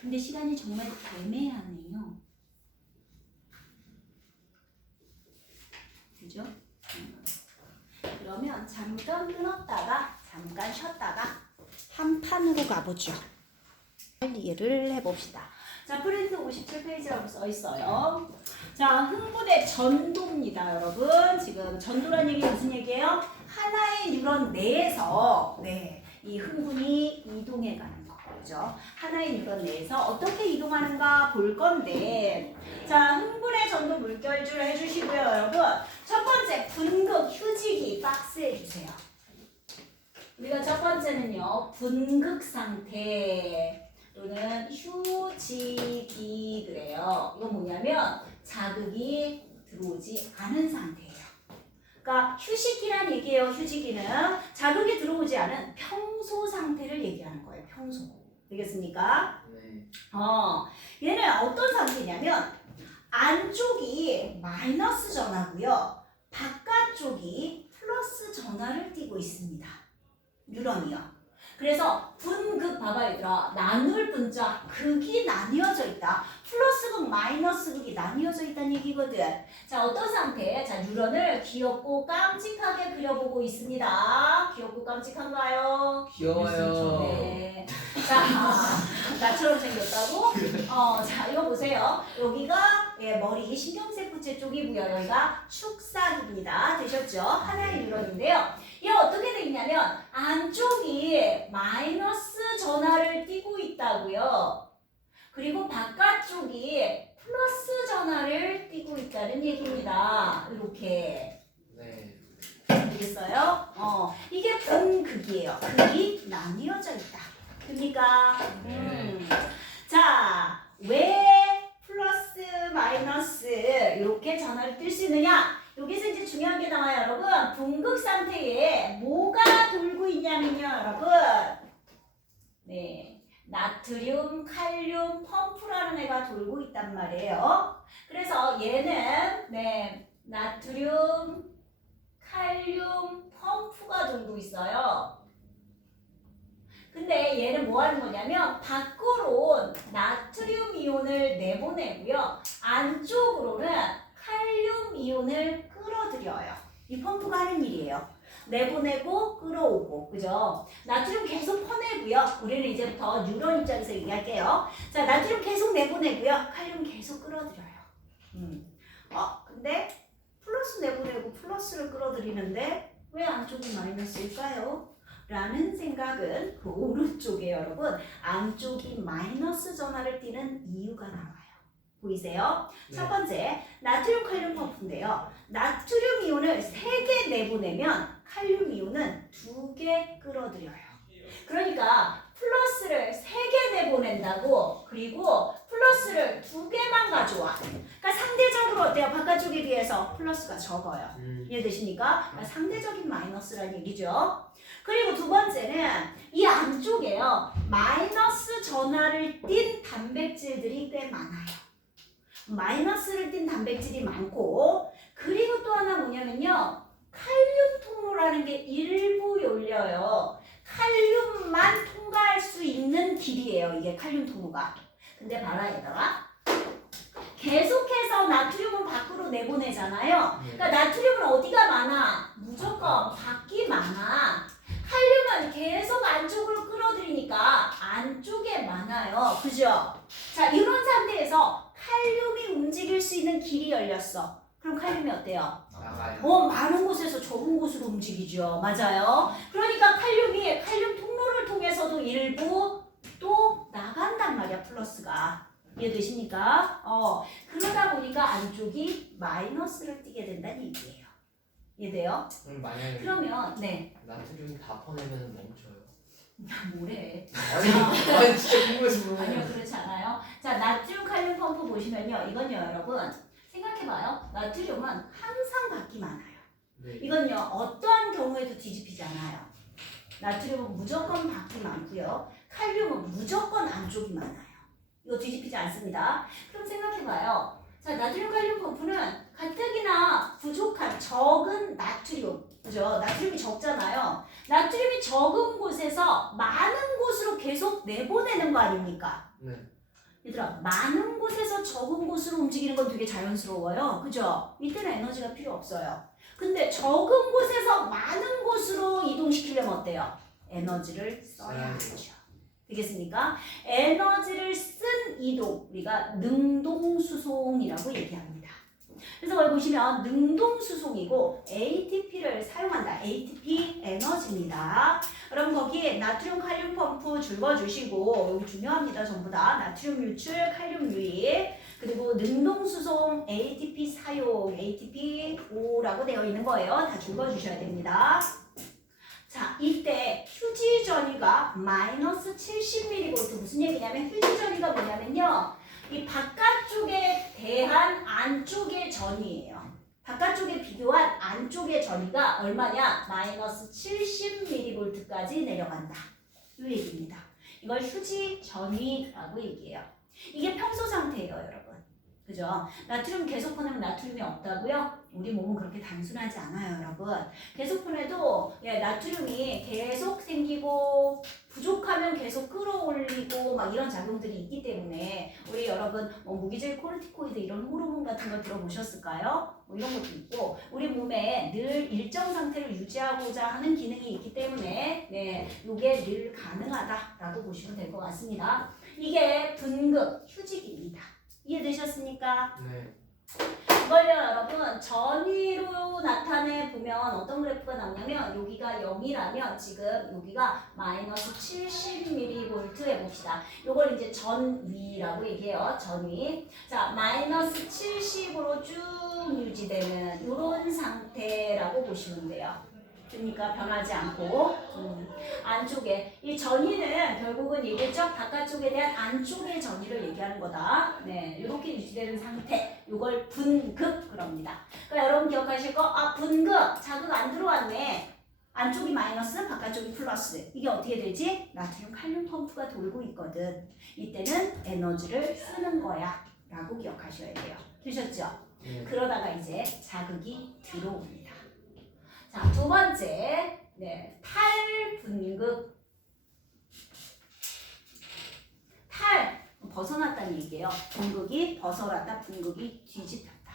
근데 시간이 정말 애매하네요. 그죠? 그러면 잠깐 끊었다가 잠깐 쉬었다가 한 판으로 가보죠. 이해를 해봅시다. 자, 프린트 57페이지라고 써 있어요. 자, 흥분의 전도입니다, 여러분. 지금 전도란 얘기 무슨 얘기예요? 하나의 뉴런 내에서 이 흥분이 이동해 가는 거. 그죠? 하나의 뉴런 내에서 어떻게 이동하는가 볼 건데, 자, 흥분의 전도 물결줄 해주시고요, 여러분. 첫 번째, 분극 휴지기 박스 해주세요. 우리가 첫 번째는요, 분극 상태 또는 휴지기 그래요. 이건 뭐냐면 자극이 들어오지 않은 상태예요. 그러니까 휴식기란 얘기예요. 휴지기는 자극이 들어오지 않은 평소 상태를 얘기하는 거예요. 평소. 되겠습니까? 네. 얘는 어떤 상태냐면 안쪽이 마이너스 전하고요. 바깥쪽이 플러스 전하를 띠고 있습니다. 뉴런이요. 그래서 분극 봐봐 얘들아. 나눌 분자 극이 나뉘어져 있다. 플러스 극 마이너스 극이 나뉘어져 있다는 얘기거든. 자 어떤 상태? 자 뉴런을 귀엽고 깜찍하게 그려보고 있습니다. 귀엽고 깜찍한가요? 귀여워요. 네. 자 나처럼 생겼다고? 자 이거 보세요. 여기가 머리 신경세포체 쪽이고요. 여기가 축삭입니다. 되셨죠? 하나의 뉴런인데요. 이게 어떻게 돼 있냐면 안쪽이 마이너스 전하를 띠고 있다고요. 그리고 바깥쪽이 플러스 전하를 띠고 있다는 얘기입니다. 이렇게. 네. 되겠어요? 이게 분극이에요. 극이 나뉘어져 있다. 됩니까? 자, 왜 플러스 마이너스 이렇게 전하를 뜰 수 있느냐? 여기서 이제 중요한 게 나와요, 여러분. 분극 상태에 뭐가 돌고 있냐면요, 여러분. 네, 나트륨, 칼륨, 펌프라는 애가 돌고 있단 말이에요. 그래서 얘는 나트륨, 칼륨, 펌프가 돌고 있어요. 근데 얘는 뭐 하는 거냐면 밖으로 나트륨 이온을 내보내고요. 안쪽으로는 칼륨 이온을 끌어들여요. 이 펌프가 하는 일이에요. 내보내고 끌어오고, 그죠? 나트륨 계속 퍼내고요. 우리는 이제부터 뉴런 입장에서 얘기할게요. 자, 나트륨 계속 내보내고요. 칼륨 계속 끌어들여요. 근데 플러스 내보내고 플러스를 끌어들이는데 왜 안쪽이 마이너스일까요? 라는 생각은 그 오른쪽에 여러분 안쪽이 마이너스 전하를 띠는 이유가 나와요. 보이세요? 네. 첫 번째 나트륨 칼륨 펌프인데요. 나트륨 이온을 3개 내보내면 칼륨 이온은 2개 끌어들여요. 그러니까 플러스를 3개 내보낸다고 그리고 플러스를 2개만 가져와. 그러니까 상대적으로 어때요? 바깥쪽에 비해서 플러스가 적어요. 이해되십니까? 그러니까 상대적인 마이너스라는 얘기죠. 그리고 두 번째는 이 안쪽에요. 마이너스 전하를 띤 단백질들이 꽤 많아요. 마이너스를 띤 단백질이 많고 그리고 또 하나 뭐냐면요. 칼륨 통로라는 게 일부 열려요. 칼륨만 통과할 수 있는 길이에요. 이게 칼륨 통로가. 근데 봐라 얘들아. 계속해서 나트륨은 밖으로 내보내잖아요. 그러니까 나트륨은 어디가 많아? 무조건 밖이 많아. 칼륨은 계속 안쪽으로 끌어들이니까 안쪽에 많아요. 그죠? 자, 이런 상태에서 칼륨이 움직일 수 있는 길이 열렸어. 그럼 칼륨이 어때요? 나가요. 많은 곳에서 적은 곳으로 움직이죠. 맞아요. 그러니까 칼륨이 칼륨 통로를 통해서도 일부 또 나간단 말이야, 플러스가. 이해되십니까? 그러다 보니까 안쪽이 마이너스를 띠게 된다는 얘기예요. 이해돼요? 그럼 만약에 그러면 나트륨 다 퍼내면 멈춰요. 뭐래? 아니 진짜 궁금해서 물어보는 아니요, 거예요. 그렇지 않아요. 자, 나트륨 칼륨 펌프 보시면요. 이건요, 여러분. 생각해봐요. 나트륨은 항상 밖이 많아요. 네. 이건요, 어떠한 경우에도 뒤집히지 않아요. 나트륨은 무조건 밖이 많고요. 칼륨은 무조건 안쪽이 많아요. 이거 뒤집히지 않습니다. 그럼 생각해봐요. 자, 나트륨 칼륨 펌프는 가뜩이나 부족한 적은 나트륨, 그죠? 나트륨이 적잖아요. 나트륨이 적은 곳에서 많은 곳으로 계속 내보내는 거 아닙니까? 네. 얘들아, 많은 곳에서 적은 곳으로 움직이는 건 되게 자연스러워요. 그죠? 이때는 에너지가 필요 없어요. 근데 적은 곳에서 많은 곳으로 이동시키려면 어때요? 에너지를 써야 하죠. 되겠습니까? 에너지를 쓴 이동, 우리가 능동수송이라고 얘기합니다. 그래서 여기 보시면 능동수송이고 ATP를 사용한다. ATP 에너지입니다. 여러분 거기 나트륨 칼륨 펌프 줄거주시고 여기 중요합니다. 전부 다 나트륨 유출, 칼륨 유입, 그리고 능동수송, ATP 사용, ATP5라고 되어 있는 거예요. 다 줄거주셔야 됩니다. 자, 이때 휴지 전위가 마이너스 70mV. 무슨 얘기냐면 휴지 전위가 뭐냐면요. 이 바깥쪽에 대한 안쪽의 전위예요. 바깥쪽에 비교한 안쪽의 전위가 얼마냐? 마이너스 70mV까지 내려간다. 이 얘기입니다. 이걸 휴지 전위라고 얘기해요. 이게 평소 상태예요, 여러분. 그죠? 나트륨 계속 보내면 나트륨이 없다고요? 우리 몸은 그렇게 단순하지 않아요, 여러분. 계속 보내도 나트륨이 계속 생기고 부족하면 계속 끌어올리고 막 이런 작용들이 있기 때문에 우리 여러분 무기질 코르티코이드 이런 호르몬 같은 거 들어보셨을까요? 뭐 이런 것도 있고 우리 몸에 늘 일정 상태를 유지하고자 하는 기능이 있기 때문에 이게 늘 가능하다라고 보시면 될 것 같습니다. 이게 분극 휴직입니다. 이해되셨습니까? 네. 이걸요 여러분 전위로 나타내 보면 어떤 그래프가 나오냐면 여기가 0이라면 지금 여기가 마이너스 70mV 해봅시다. 요걸 이제 전위라고 얘기해요. 전위. 자 마이너스 70으로 쭉 유지되는 이런 상태라고 보시면 돼요. 그러니까 변하지 않고 안쪽에 이 전위는 결국은 얘기했죠. 바깥쪽에 대한 안쪽의 전위를 얘기하는 거다. 네, 이렇게 유지되는 상태. 이걸 분극 그럽니다. 그러니까 여러분 기억하실 거 분극 자극 안 들어왔네. 안쪽이 마이너스, 바깥쪽이 플러스. 이게 어떻게 되지? 나트륨 칼륨 펌프가 돌고 있거든. 이때는 에너지를 쓰는 거야. 라고 기억하셔야 돼요. 되셨죠? 네. 그러다가 이제 자극이 들어옵니다. 자, 두 번째, 탈분극. 탈, 벗어났다는 얘기예요. 분극이 벗어났다, 분극이 뒤집혔다.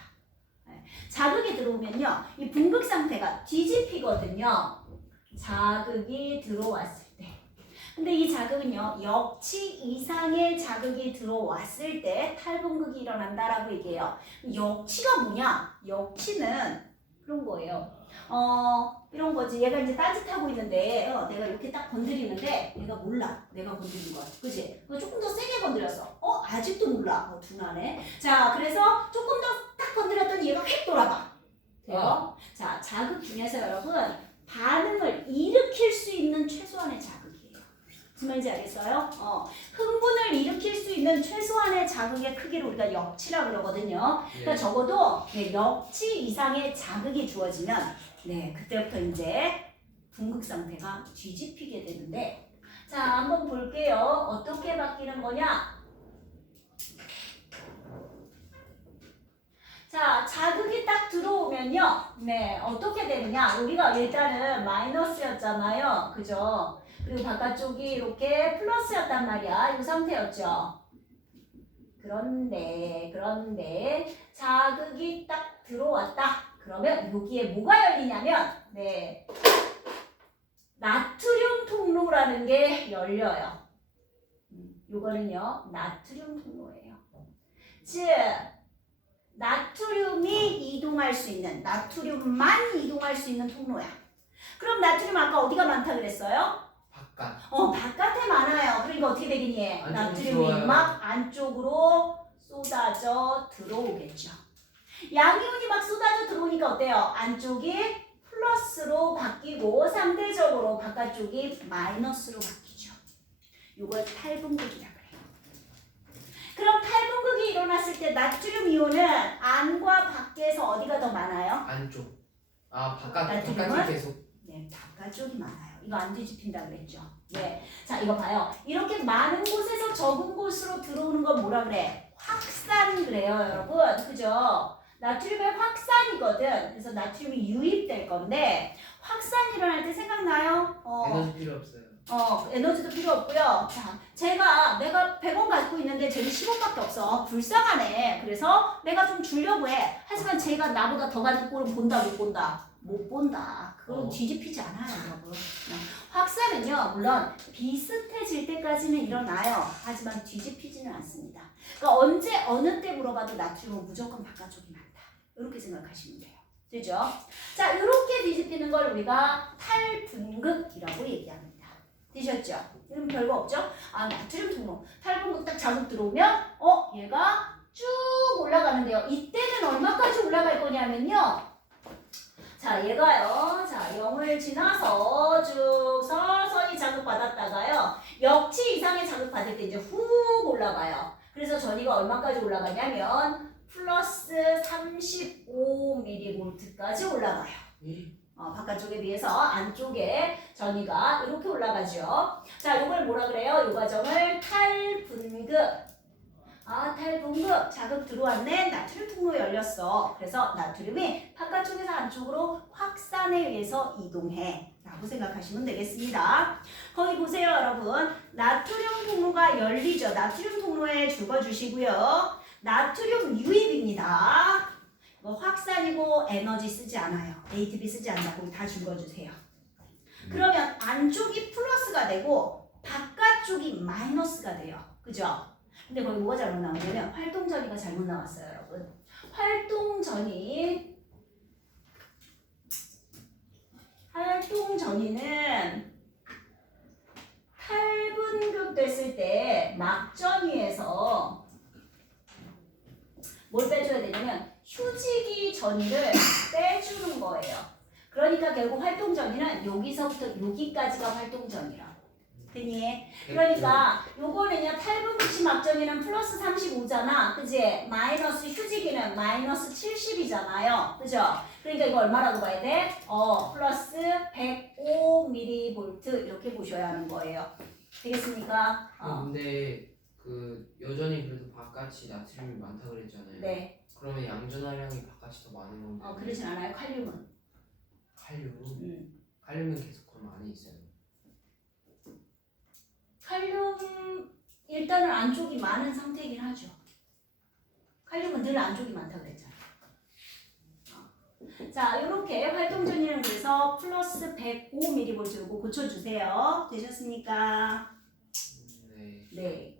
자극이 들어오면요, 이 분극 상태가 뒤집히거든요. 자극이 들어왔을 때. 근데 이 자극은요, 역치 이상의 자극이 들어왔을 때 탈분극이 일어난다라고 얘기해요. 역치가 뭐냐? 역치는 그런 거예요. 이런 거지. 얘가 이제 딴짓하고 있는데, 내가 이렇게 딱 건드리는데, 얘가 몰라. 내가 건드린 걸. 그치? 조금 더 세게 건드렸어. 아직도 몰라. 둔하네. 자, 그래서 조금 더 딱 건드렸더니 얘가 휙 돌아가. 돼요? 자, 자극 중에서 여러분, 반응을 일으킬 수 있는 최소한의 자극이에요. 무슨 말인지 알겠어요? 흥분을 일으킬 수 있는 최소한의 자극의 크기를 우리가 역치라고 그러거든요. 그러니까 적어도 역치 이상의 자극이 주어지면 그때부터 이제 분극 상태가 뒤집히게 되는데 자, 한번 볼게요. 어떻게 바뀌는 거냐? 자, 자극이 딱 들어오면요. 어떻게 되느냐? 우리가 일단은 마이너스였잖아요. 그죠? 그리고 바깥쪽이 이렇게 플러스였단 말이야. 이 상태였죠. 그런데 자극이 딱 들어왔다. 그러면 여기에 뭐가 열리냐면 나트륨 통로라는 게 열려요. 요거는요. 나트륨 통로예요. 즉 나트륨이 이동할 수 있는 나트륨만 이동할 수 있는 통로야. 그럼 나트륨 아까 어디가 많다 그랬어요? 바깥. 바깥에 많아요. 그러니까 어떻게 되겠니? 나트륨이 들어와요. 막 안쪽으로 쏟아져 들어오겠죠. 양이온이 막 쏟아져 들어오니까 어때요? 안쪽이 플러스로 바뀌고 상대적으로 바깥쪽이 마이너스로 바뀌죠. 이걸 탈분극이라고 그래요. 그럼 탈분극이 일어났을 때 나트륨 이온은 안과 밖에서 어디가 더 많아요? 안쪽. 바깥. 나트륨은? 바깥이 계속. 바깥쪽이 많아요. 이거 안 뒤집힌다 그랬죠. 자, 이거 봐요. 이렇게 많은 곳에서 적은 곳으로 들어오는 건 뭐라 그래? 확산 그래요, 여러분. 그죠? 나트륨의 확산이거든. 그래서 나트륨이 유입될 건데 확산이 일어날 때 생각나요? 에너지 필요 없어요. 에너지도 필요 없고요. 자, 내가 100원 갖고 있는데 쟤는 10원밖에 없어. 불쌍하네. 그래서 내가 좀 주려고 해. 하지만 쟤가 나보다 더 가진 꼴은 본다, 못 본다? 못 본다. 그건 뒤집히지 않아요, 여러분. 확산은요, 물론 비슷해질 때까지는 일어나요. 하지만 뒤집히지는 않습니다. 그러니까 언제, 어느 때 물어봐도 나트륨은 무조건 바깥쪽이 많다. 이렇게 생각하시면 돼요. 되죠? 자, 이렇게 뒤집히는 걸 우리가 탈분극이라고 얘기합니다. 되셨죠? 이런 별거 없죠? 나트륨 통로. 탈분극 딱 자극 들어오면, 얘가 쭉 올라가는데요. 이때는 얼마까지 올라갈 거냐면요. 자, 얘가요. 자, 0을 지나서 쭉 서서히 자극받았다가요. 역치 이상의 자극받을 때 이제 훅 올라가요. 그래서 전위가 얼마까지 올라가냐면 플러스 35mV까지 올라가요. 바깥쪽에 비해서 안쪽에 전위가 이렇게 올라가죠. 자, 이걸 뭐라 그래요? 이 과정을 탈분급. 탈분급. 자극 들어왔네. 나트륨 통로 열렸어. 그래서 나트륨이 바깥쪽에서 안쪽으로 확산에 의해서 이동해. 라고 생각하시면 되겠습니다. 거기 보세요, 여러분. 나트륨 통로가 열리죠. 나트륨 통로에 죽어주시고요. 나트륨 유입입니다. 뭐 확산이고 에너지 쓰지 않아요. ATP 쓰지 않는다고 다 죽어주세요. 그러면 안쪽이 플러스가 되고 바깥쪽이 마이너스가 돼요. 그죠? 근데 거기 뭐가 잘못 나오냐면 활동전이가 잘못 나왔어요, 여러분. 활동전이는 탈분급 됐을 때 막전위에서 뭘 빼줘야 되냐면 휴지기 전위를 빼주는 거예요. 그러니까 결국 활동전위는 여기서부터 여기까지가 활동전이라. 되니? 그러니까 요거는요 탈분급시 막전위는 플러스 35잖아. 그지? 마이너스 휴지기는 마이너스 70이잖아요. 그죠? 그러니까 이거 얼마라고 봐야 돼? 플러스 105mV 이렇게 보셔야 하는 거예요. 되겠습니까? 근데 그 여전히 그래도 바깥이 나트륨이 많다 그랬잖아요. 네. 그러면 양전하량이 바깥이 더 많은 건데. 그러진 않아요. 칼륨은. 칼륨. 칼륨은 계속 그럼 안에 있어요. 칼륨 일단은 안쪽이 많은 상태이긴 하죠. 칼륨은 늘 안쪽이 많다고 그랬잖아. 자, 이렇게 활동전이는 그래서 플러스 105mV 요거 고쳐주세요. 되셨습니까? 네. 네.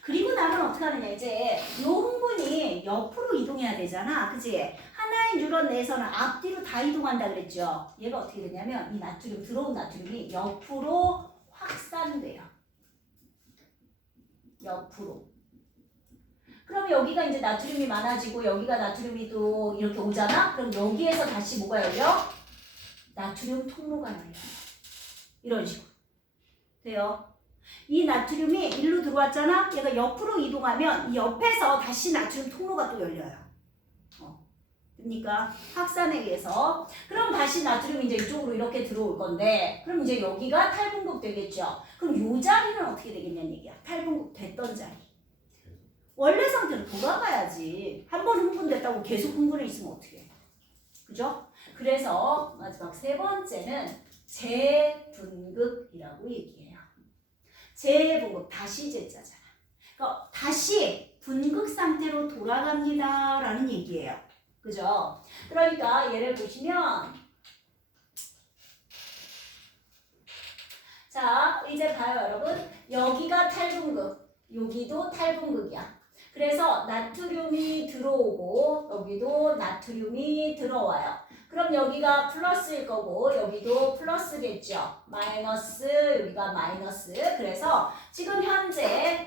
그리고 나면 어떻게 하느냐 이제 요 흥분이 옆으로 이동해야 되잖아. 그치? 하나의 뉴런 내에서는 앞뒤로 다 이동한다 그랬죠. 얘가 어떻게 되냐면 이 나트륨 들어온 나트륨이 옆으로 확산돼요. 옆으로. 그럼 여기가 이제 나트륨이 많아지고 여기가 나트륨이 또 이렇게 오잖아? 그럼 여기에서 다시 뭐가 열려? 나트륨 통로가 열려요. 이런 식으로. 돼요? 이 나트륨이 일로 들어왔잖아? 얘가 옆으로 이동하면 이 옆에서 다시 나트륨 통로가 또 열려요. 됩니까? 확산에 의해서. 그럼 다시 나트륨이 이제 이쪽으로 이렇게 들어올 건데, 그럼 이제 여기가 탈분급 되겠죠? 그럼 요 자리는 어떻게 되겠냐는 얘기야. 탈분급 됐던 자리. 원래 상태로 돌아가야지. 한 번 흥분됐다고 계속 흥분해 있으면 어떡해. 그죠? 그래서 마지막 세 번째는 재분급이라고 얘기해요. 재분급, 다시 제자잖아. 그러니까 다시 분극 상태로 돌아갑니다. 라는 얘기예요. 그죠? 그러니까 얘를 보시면 자, 이제 봐요, 여러분. 여기가 탈분극, 여기도 탈분극이야. 그래서 나트륨이 들어오고 여기도 나트륨이 들어와요. 그럼 여기가 플러스일 거고 여기도 플러스겠죠. 마이너스, 여기가 마이너스. 그래서 지금 현재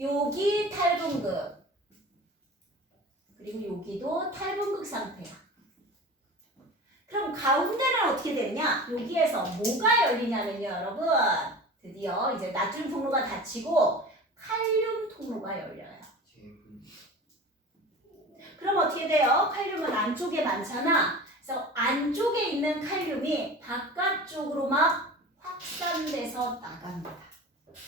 여기 탈분극 그리고 여기도 탈분극 상태야. 그럼 가운데는 어떻게 되느냐? 여기에서 뭐가 열리냐면요, 여러분. 드디어 이제 나트륨 통로가 닫히고 칼륨 통로가 열려요. 그럼 어떻게 돼요? 칼륨은 안쪽에 많잖아. 그래서 안쪽에 있는 칼륨이 바깥쪽으로 막 확산돼서 나갑니다.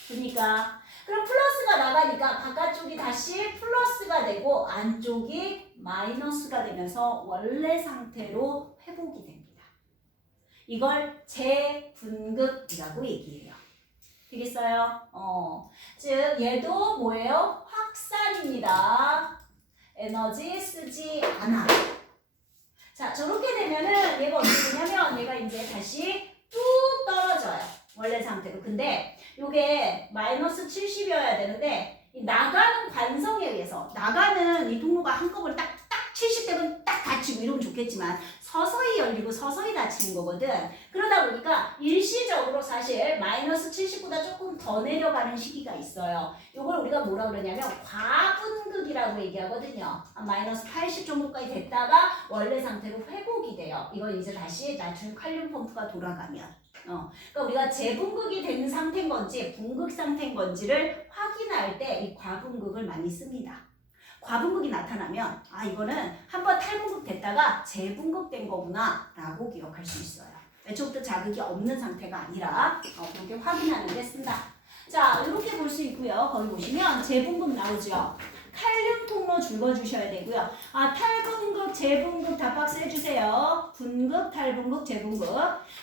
그러니까 그럼 플러스가 나가니까 바깥쪽이 다시 플러스가 되고 안쪽이 마이너스가 되면서 원래 상태로 회복이 됩니다. 이걸 재분급이라고 얘기해요. 되겠어요? 즉 얘도 뭐예요? 확산입니다. 에너지 쓰지 않아. 자, 저렇게 되면은 얘가 어떻게 되냐면 얘가 이제 다시 뚝 떨어져요. 원래 상태로. 근데 요게 마이너스 70이어야 되는데 이 나가는 관성에 의해서 나가는 이 통로가 한꺼번에 딱 70 되면 딱 닫히고 이러면 좋겠지만 서서히 열리고 서서히 닫히는 거거든. 그러다 보니까 일시적으로 사실 마이너스 70보다 조금 더 내려가는 시기가 있어요. 이걸 우리가 뭐라 그러냐면 과분극이라고 얘기하거든요. 한 마이너스 80 정도까지 됐다가 원래 상태로 회복이 돼요. 이건 이제 다시 나트륨 칼륨 펌프가 돌아가면. 그러니까 우리가 재분극이 된 상태인 건지 분극 상태인 건지를 확인할 때 이 과분극을 많이 씁니다. 과분극이 나타나면 아 이거는 한번 탈분극 됐다가 재분극된 거구나 라고 기억할 수 있어요. 애초부터 자극이 없는 상태가 아니라 그렇게 확인하는 데 쓴다. 자 이렇게 볼 수 있고요. 거기 보시면 재분극 나오죠. 칼륨 통로 줄거주셔야 되고요. 아 탈분극, 재분극 다 박스 해주세요. 분극, 탈분극, 재분극.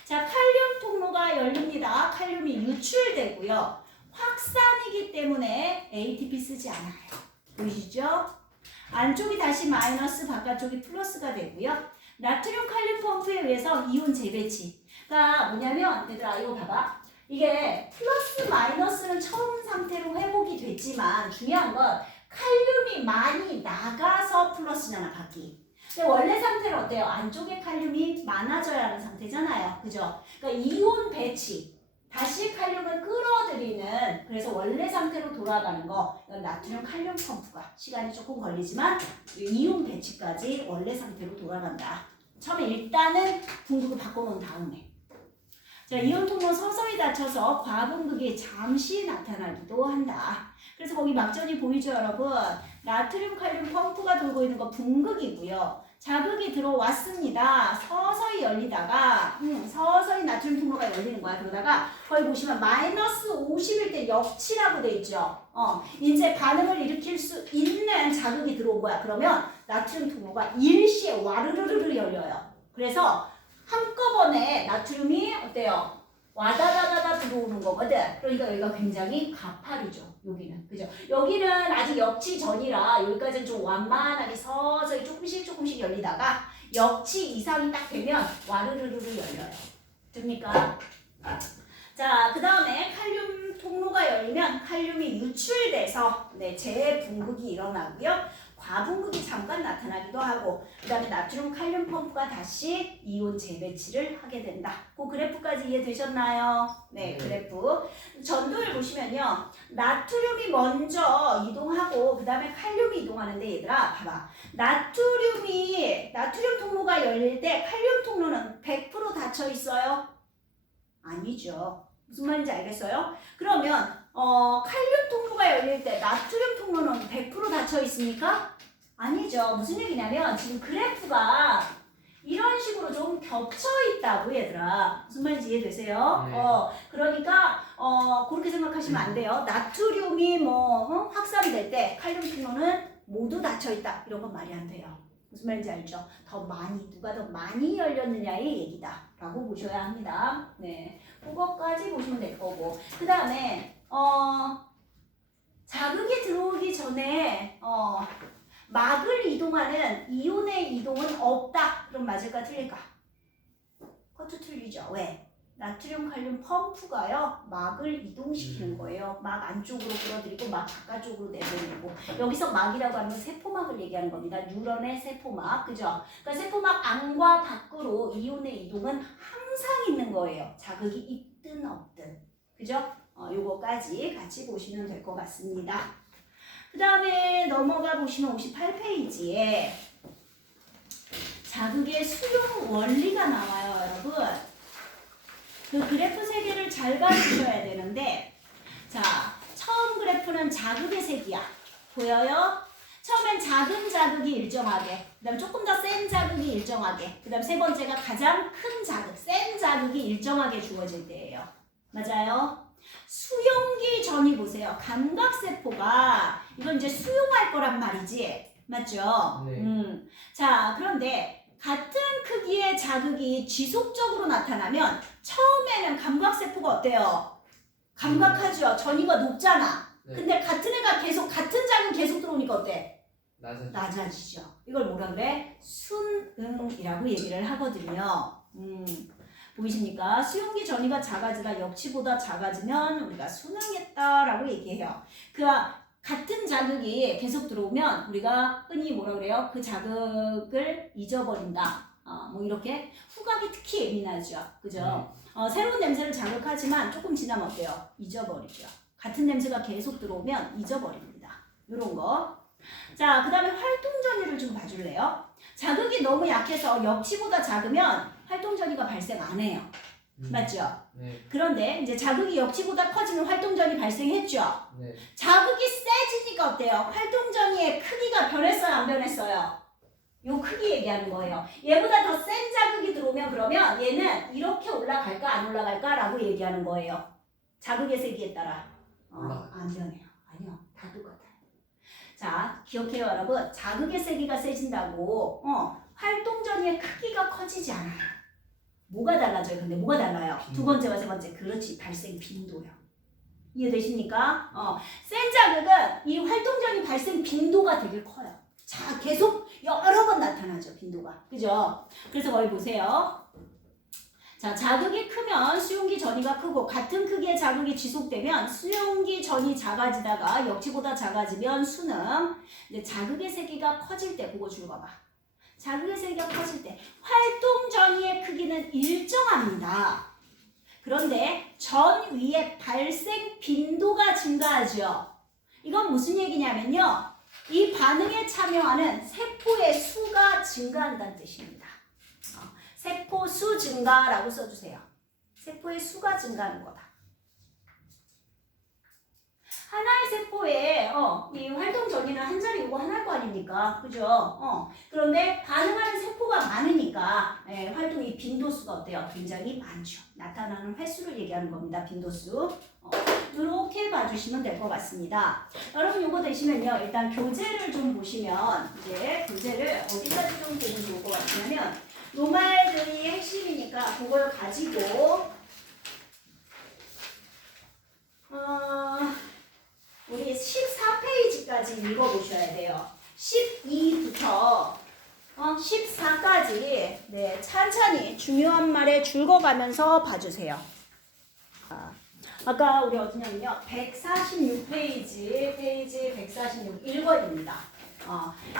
자 칼륨 통로가 열립니다. 칼륨이 유출되고요. 확산이기 때문에 ATP 쓰지 않아요. 보이시죠? 안쪽이 다시 마이너스, 바깥쪽이 플러스가 되고요. 나트륨 칼륨 펌프에 의해서 이온 재배치. 그러니까 뭐냐면 얘들아 이거 봐봐. 이게 플러스 마이너스는 처음 상태로 회복이 됐지만 중요한 건 칼륨이 많이 나가서 플러스잖아 밖이. 근데 원래 상태는 어때요? 안쪽에 칼륨이 많아져야 하는 상태잖아요. 그죠? 그러니까 이온 배치. 다시 칼륨을 끌어들이는 그래서 원래 상태로 돌아가는 거 이건 나트륨 칼륨 펌프가 시간이 조금 걸리지만 이온 배치까지 원래 상태로 돌아간다. 처음에 일단은 분극을 바꿔놓은 다음에 자 이온 통로 서서히 닫혀서 과분극이 잠시 나타나기도 한다. 그래서 거기 막전이 보이죠 여러분? 나트륨 칼륨 펌프가 돌고 있는 거 분극이고요. 자극이 들어왔습니다. 서서히 열리다가 서서히 나트륨 통로가 열리는 거야. 그러다가 거기 보시면 마이너스 50일 때 역치라고 돼 있죠. 이제 반응을 일으킬 수 있는 자극이 들어온 거야. 그러면 나트륨 통로가 일시에 와르르르 열려요. 그래서 한꺼번에 나트륨이 어때요? 와다다다다 들어오는 거거든. 그러니까 여기가 굉장히 가파르죠. 여기는. 그죠? 여기는 아직 역치 전이라 여기까지는 좀 완만하게 서서히 조금씩 열리다가 역치 이상이 딱 되면 와르르르 열려요. 됩니까? 자, 그 다음에 칼륨 통로가 열리면 칼륨이 유출돼서 재분극이 일어나고요. 과분극이 잠깐 나타나기도 하고 그 다음에 나트륨 칼륨 펌프가 다시 이온 재배치를 하게 된다. 그 그래프까지 이해되셨나요? 네, 그래프. 전도를 보시면요. 나트륨이 먼저 이동하고 그 다음에 칼륨이 이동하는데 얘들아 봐봐. 나트륨 통로가 열릴 때 칼륨 통로는 100% 닫혀 있어요? 아니죠. 무슨 말인지 알겠어요? 그러면 칼륨 통로가 열릴 때 나트륨 통로는 100% 닫혀 있습니까? 아니죠. 무슨 얘기냐면 지금 그래프가 이런 식으로 좀 겹쳐 있다고 얘들아. 무슨 말인지 이해되세요? 네. 그러니까 그렇게 생각하시면 안 돼요. 나트륨이 확산될 때 칼륨 통로는 모두 닫혀 있다. 이런 건 말이 안 돼요. 무슨 말인지 알죠? 누가 더 많이 열렸느냐의 얘기다. 라고 보셔야 합니다. 네. 그거까지 보시면 될 거고. 그 다음에, 자극이 들어오기 전에, 막을 이동하는 이온의 이동은 없다. 그럼 맞을까, 틀릴까? 그것도 틀리죠. 왜? 나트륨 칼륨 펌프가요 막을 이동시키는 거예요. 막 안쪽으로 끌어들이고 막 바깥쪽으로 내보내고. 여기서 막이라고 하면 세포막을 얘기하는 겁니다. 뉴런의 세포막, 그죠? 그러니까 세포막 안과 밖으로 이온의 이동은 항상 있는 거예요. 자극이 있든 없든, 그죠? 요거까지 같이 보시면 될 것 같습니다. 그 다음에 넘어가 보시면 58페이지에 자극의 수용 원리가 나와요, 여러분. 그 그래프 3개를 잘 봐주셔야 되는데, 자, 처음 그래프는 자극의 색이야. 보여요? 처음엔 작은 자극이 일정하게, 그 다음 조금 더 센 자극이 일정하게, 그 다음 세 번째가 가장 큰 자극, 센 자극이 일정하게 주어질 때예요. 맞아요? 수용기 전이 보세요. 감각세포가 이건 이제 수용할 거란 말이지. 맞죠? 네. 자, 그런데 같은 크기의 자극이 지속적으로 나타나면 처음에는 감각세포가 어때요? 감각하죠. 전이가 높잖아. 네. 근데 같은 애가 같은 자극이 계속 들어오니까 어때? 낮아지죠. 이걸 뭐라 그래? 순응이라고 얘기를 하거든요. 보이십니까? 수용기 전이가 작아지다 역치보다 작아지면 우리가 순응했다라고 얘기해요. 같은 자극이 계속 들어오면 우리가 흔히 뭐라 그래요? 그 자극을 잊어버린다. 뭐 이렇게 후각이 특히 예민하죠. 그죠? 새로운 냄새를 자극하지만 조금 지나면 어때요? 잊어버리죠. 같은 냄새가 계속 들어오면 잊어버립니다. 이런 거. 자, 그 다음에 활동 전이를 좀 봐줄래요? 자극이 너무 약해서 역치보다 작으면 활동 전이가 발생 안 해요. 맞죠? 네. 그런데 이제 자극이 역치보다 커지면 활동 전이 발생했죠. 네. 자극이 세지니까 어때요? 활동 전이의 크기가 변했어요, 안 변했어요? 요 크기 얘기하는 거예요. 얘보다 더 센 자극이 들어오면 그러면 얘는 이렇게 올라갈까 안 올라갈까라고 얘기하는 거예요. 자극의 세기에 따라. 안 변해요. 아니요. 다 똑같아요. 자, 기억해요, 여러분. 자극의 세기가 세진다고 활동 전이의 크기가 커지지 않아요. 뭐가 달라져요? 근데 뭐가 달라요? 두 번째와 세 번째. 그렇지. 발생 빈도요. 이해되십니까? 센 자극은 이 활동 전이 발생 빈도가 되게 커요. 자, 계속 여러 번 나타나죠, 빈도가. 그죠? 그래서 거기 보세요. 자, 자극이 크면 수용기 전이가 크고 같은 크기의 자극이 지속되면 수용기 전이 작아지다가 역치보다 작아지면 수능. 근데 자극의 세기가 커질 때 그거 줄거봐. 자극의 세기가 커질 때 활동 전이의 크기는 일정합니다. 그런데 전 위에 발생 빈도가 증가하죠. 이건 무슨 얘기냐면요. 이 반응에 참여하는 세포의 수가 증가한다는 뜻입니다. 세포 수 증가라고 써주세요. 세포의 수가 증가하는 거다. 하나의 세포에 이 활동 전이는 한 자리 이거 하나일 거 아닙니까? 그죠? 그런데 반응하는 세포가 많으니까 활동의 빈도수가 어때요? 굉장히 많죠. 나타나는 횟수를 얘기하는 겁니다. 빈도수. 이렇게 봐주시면 될 것 같습니다. 여러분 이거 되시면요. 일단 교재를 좀 보시면 이제 교재를 어디까지 좀 보면 좋을 것 같냐면 요 말들이 핵심이니까 그걸 가지고 우리 14페이지까지 읽어보셔야 돼요. 12부터 14까지 찬찬히 중요한 말에 줄거가면서 봐주세요. 아까 우리 어디냐면요. 146페이지, 페이지 146 1번입니다.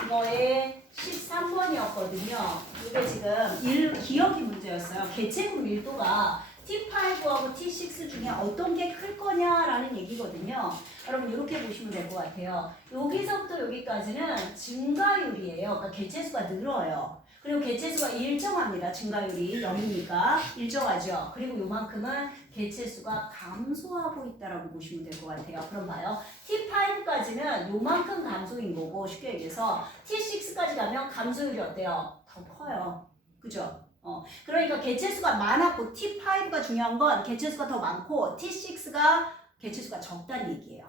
이거에 13번이었거든요. 이게 지금 기억이 문제였어요. 개체군 밀도가 T5하고 T6 중에 어떤 게 클 거냐라는 얘기거든요. 여러분 이렇게 보시면 될 것 같아요. 여기서부터 여기까지는 증가율이에요. 그러니까 개체수가 늘어요. 그리고 개체수가 일정합니다. 증가율이 0이니까 일정하죠. 그리고 요만큼은 개체수가 감소하고 있다라고 보시면 될 것 같아요. 그럼 봐요. T5까지는 요만큼 감소인 거고 쉽게 얘기해서 T6까지 가면 감소율이 어때요? 더 커요. 그죠? 그러니까 개체수가 많았고 T5가 중요한 건 개체수가 더 많고 T6가 개체수가 적다는 얘기예요.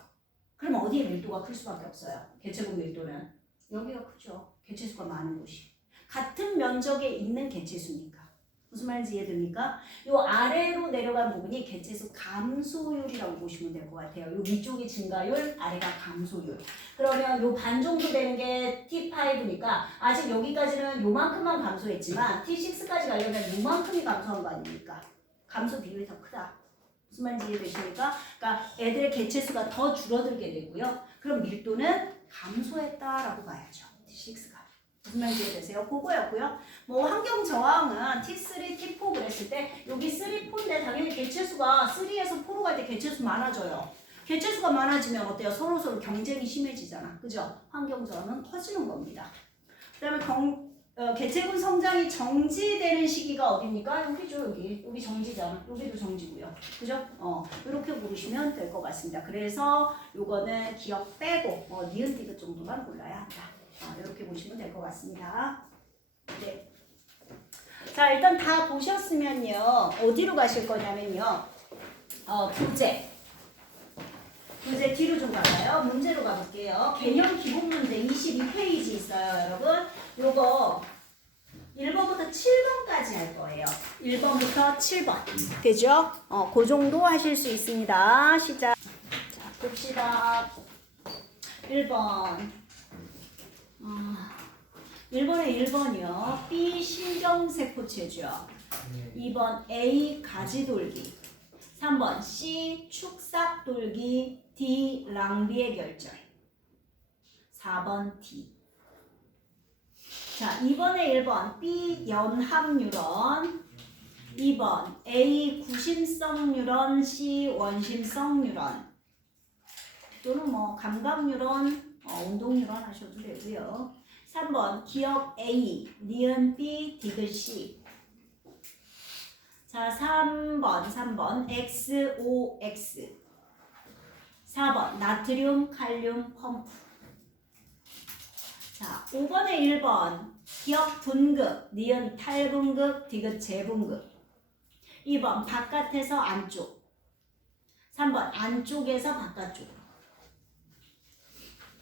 그럼 어디에 밀도가 클 수밖에 없어요? 개체군 밀도는 여기가 크죠. 개체수가 많은 곳이. 같은 면적에 있는 개체수니까. 무슨 말인지 이해됩니까? 요 아래로 내려간 부분이 개체수 감소율이라고 보시면 될 것 같아요. 요 위쪽이 증가율, 아래가 감소율. 그러면 요 반 정도 되는 게 T5니까 아직 여기까지는 요만큼만 감소했지만 T6까지 가려면 요만큼이 감소한 거 아닙니까? 감소 비율이 더 크다. 무슨 말인지 이해되십니까? 그러니까 애들의 개체수가 더 줄어들게 되고요. 그럼 밀도는 감소했다라고 봐야죠. T6가. 무슨 말인지 이해되세요? 그거였고요. 뭐 환경 저항은 T3, T4 그랬을 때 여기 3, 4인데 당연히 개체수가 3에서 4로 갈 때 개체수 많아져요. 개체수가 많아지면 어때요? 서로 경쟁이 심해지잖아. 그죠? 환경 저항은 커지는 겁니다. 그 다음에 개체군 성장이 정지되는 시기가 어딥니까? 여기죠, 여기 정지잖아. 여기도 정지고요. 그죠? 이렇게 보시면 될 것 같습니다. 그래서 요거는 기억 빼고 니은 디귿 정도만 골라야 한다. 이렇게 보시면 될 것 같습니다. 네. 자, 일단 다 보셨으면요. 어디로 가실 거냐면요. 교재 뒤로 좀 가봐요. 문제로 가볼게요. 개념 기본 문제 22페이지 있어요, 여러분. 요거 1번부터 7번까지 할 거예요. 1번부터 7번. 되죠? 그 정도 하실 수 있습니다. 시작. 자, 봅시다. 1번. 1번에 1번이요. B 신경세포체죠. 2번 A 가지돌기. 3번 C 축삭돌기. D 랑비의 결절. 4번 D. 자, 2번에 1번 B 연합뉴런, 2번 A 구심성 뉴런, C 원심성 뉴런, 또는 뭐 감각뉴런, 운동뉴런 하셔도 되고요. 3번 기억 A, 니은 B, 디귿 C. 자, 3번 XOX. 4번 나트륨, 칼륨, 펌프. 자, 5번에 1번 기억 분극, 니은 탈분극, 디귿 재분극. 2번 바깥에서 안쪽. 3번 안쪽에서 바깥쪽.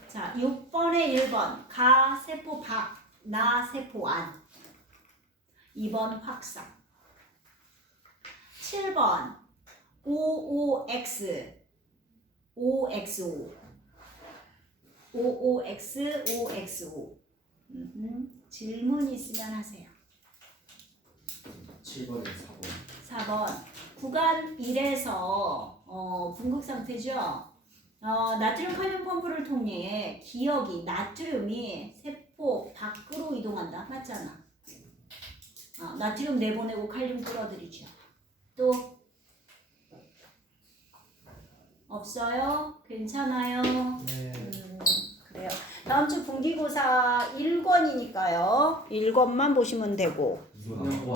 자, 6번에 1번 가 세포 밖, 나 세포 안. 2번 확산. 7번 OOX, OXO. OOX, OXO. 질문 있으면 하세요. 7번에 4번. 4번 구간 1에서 분극 상태죠. 나트륨 칼륨 펌프를 통해 기억이 나트륨이 세포 밖으로 이동한다. 맞잖아. 나트륨 내보내고 칼륨 끌어들이죠. 또 없어요? 괜찮아요? 네. 그래요. 다음 주 분기고사 1권이니까요. 1권만 보시면 되고. 이거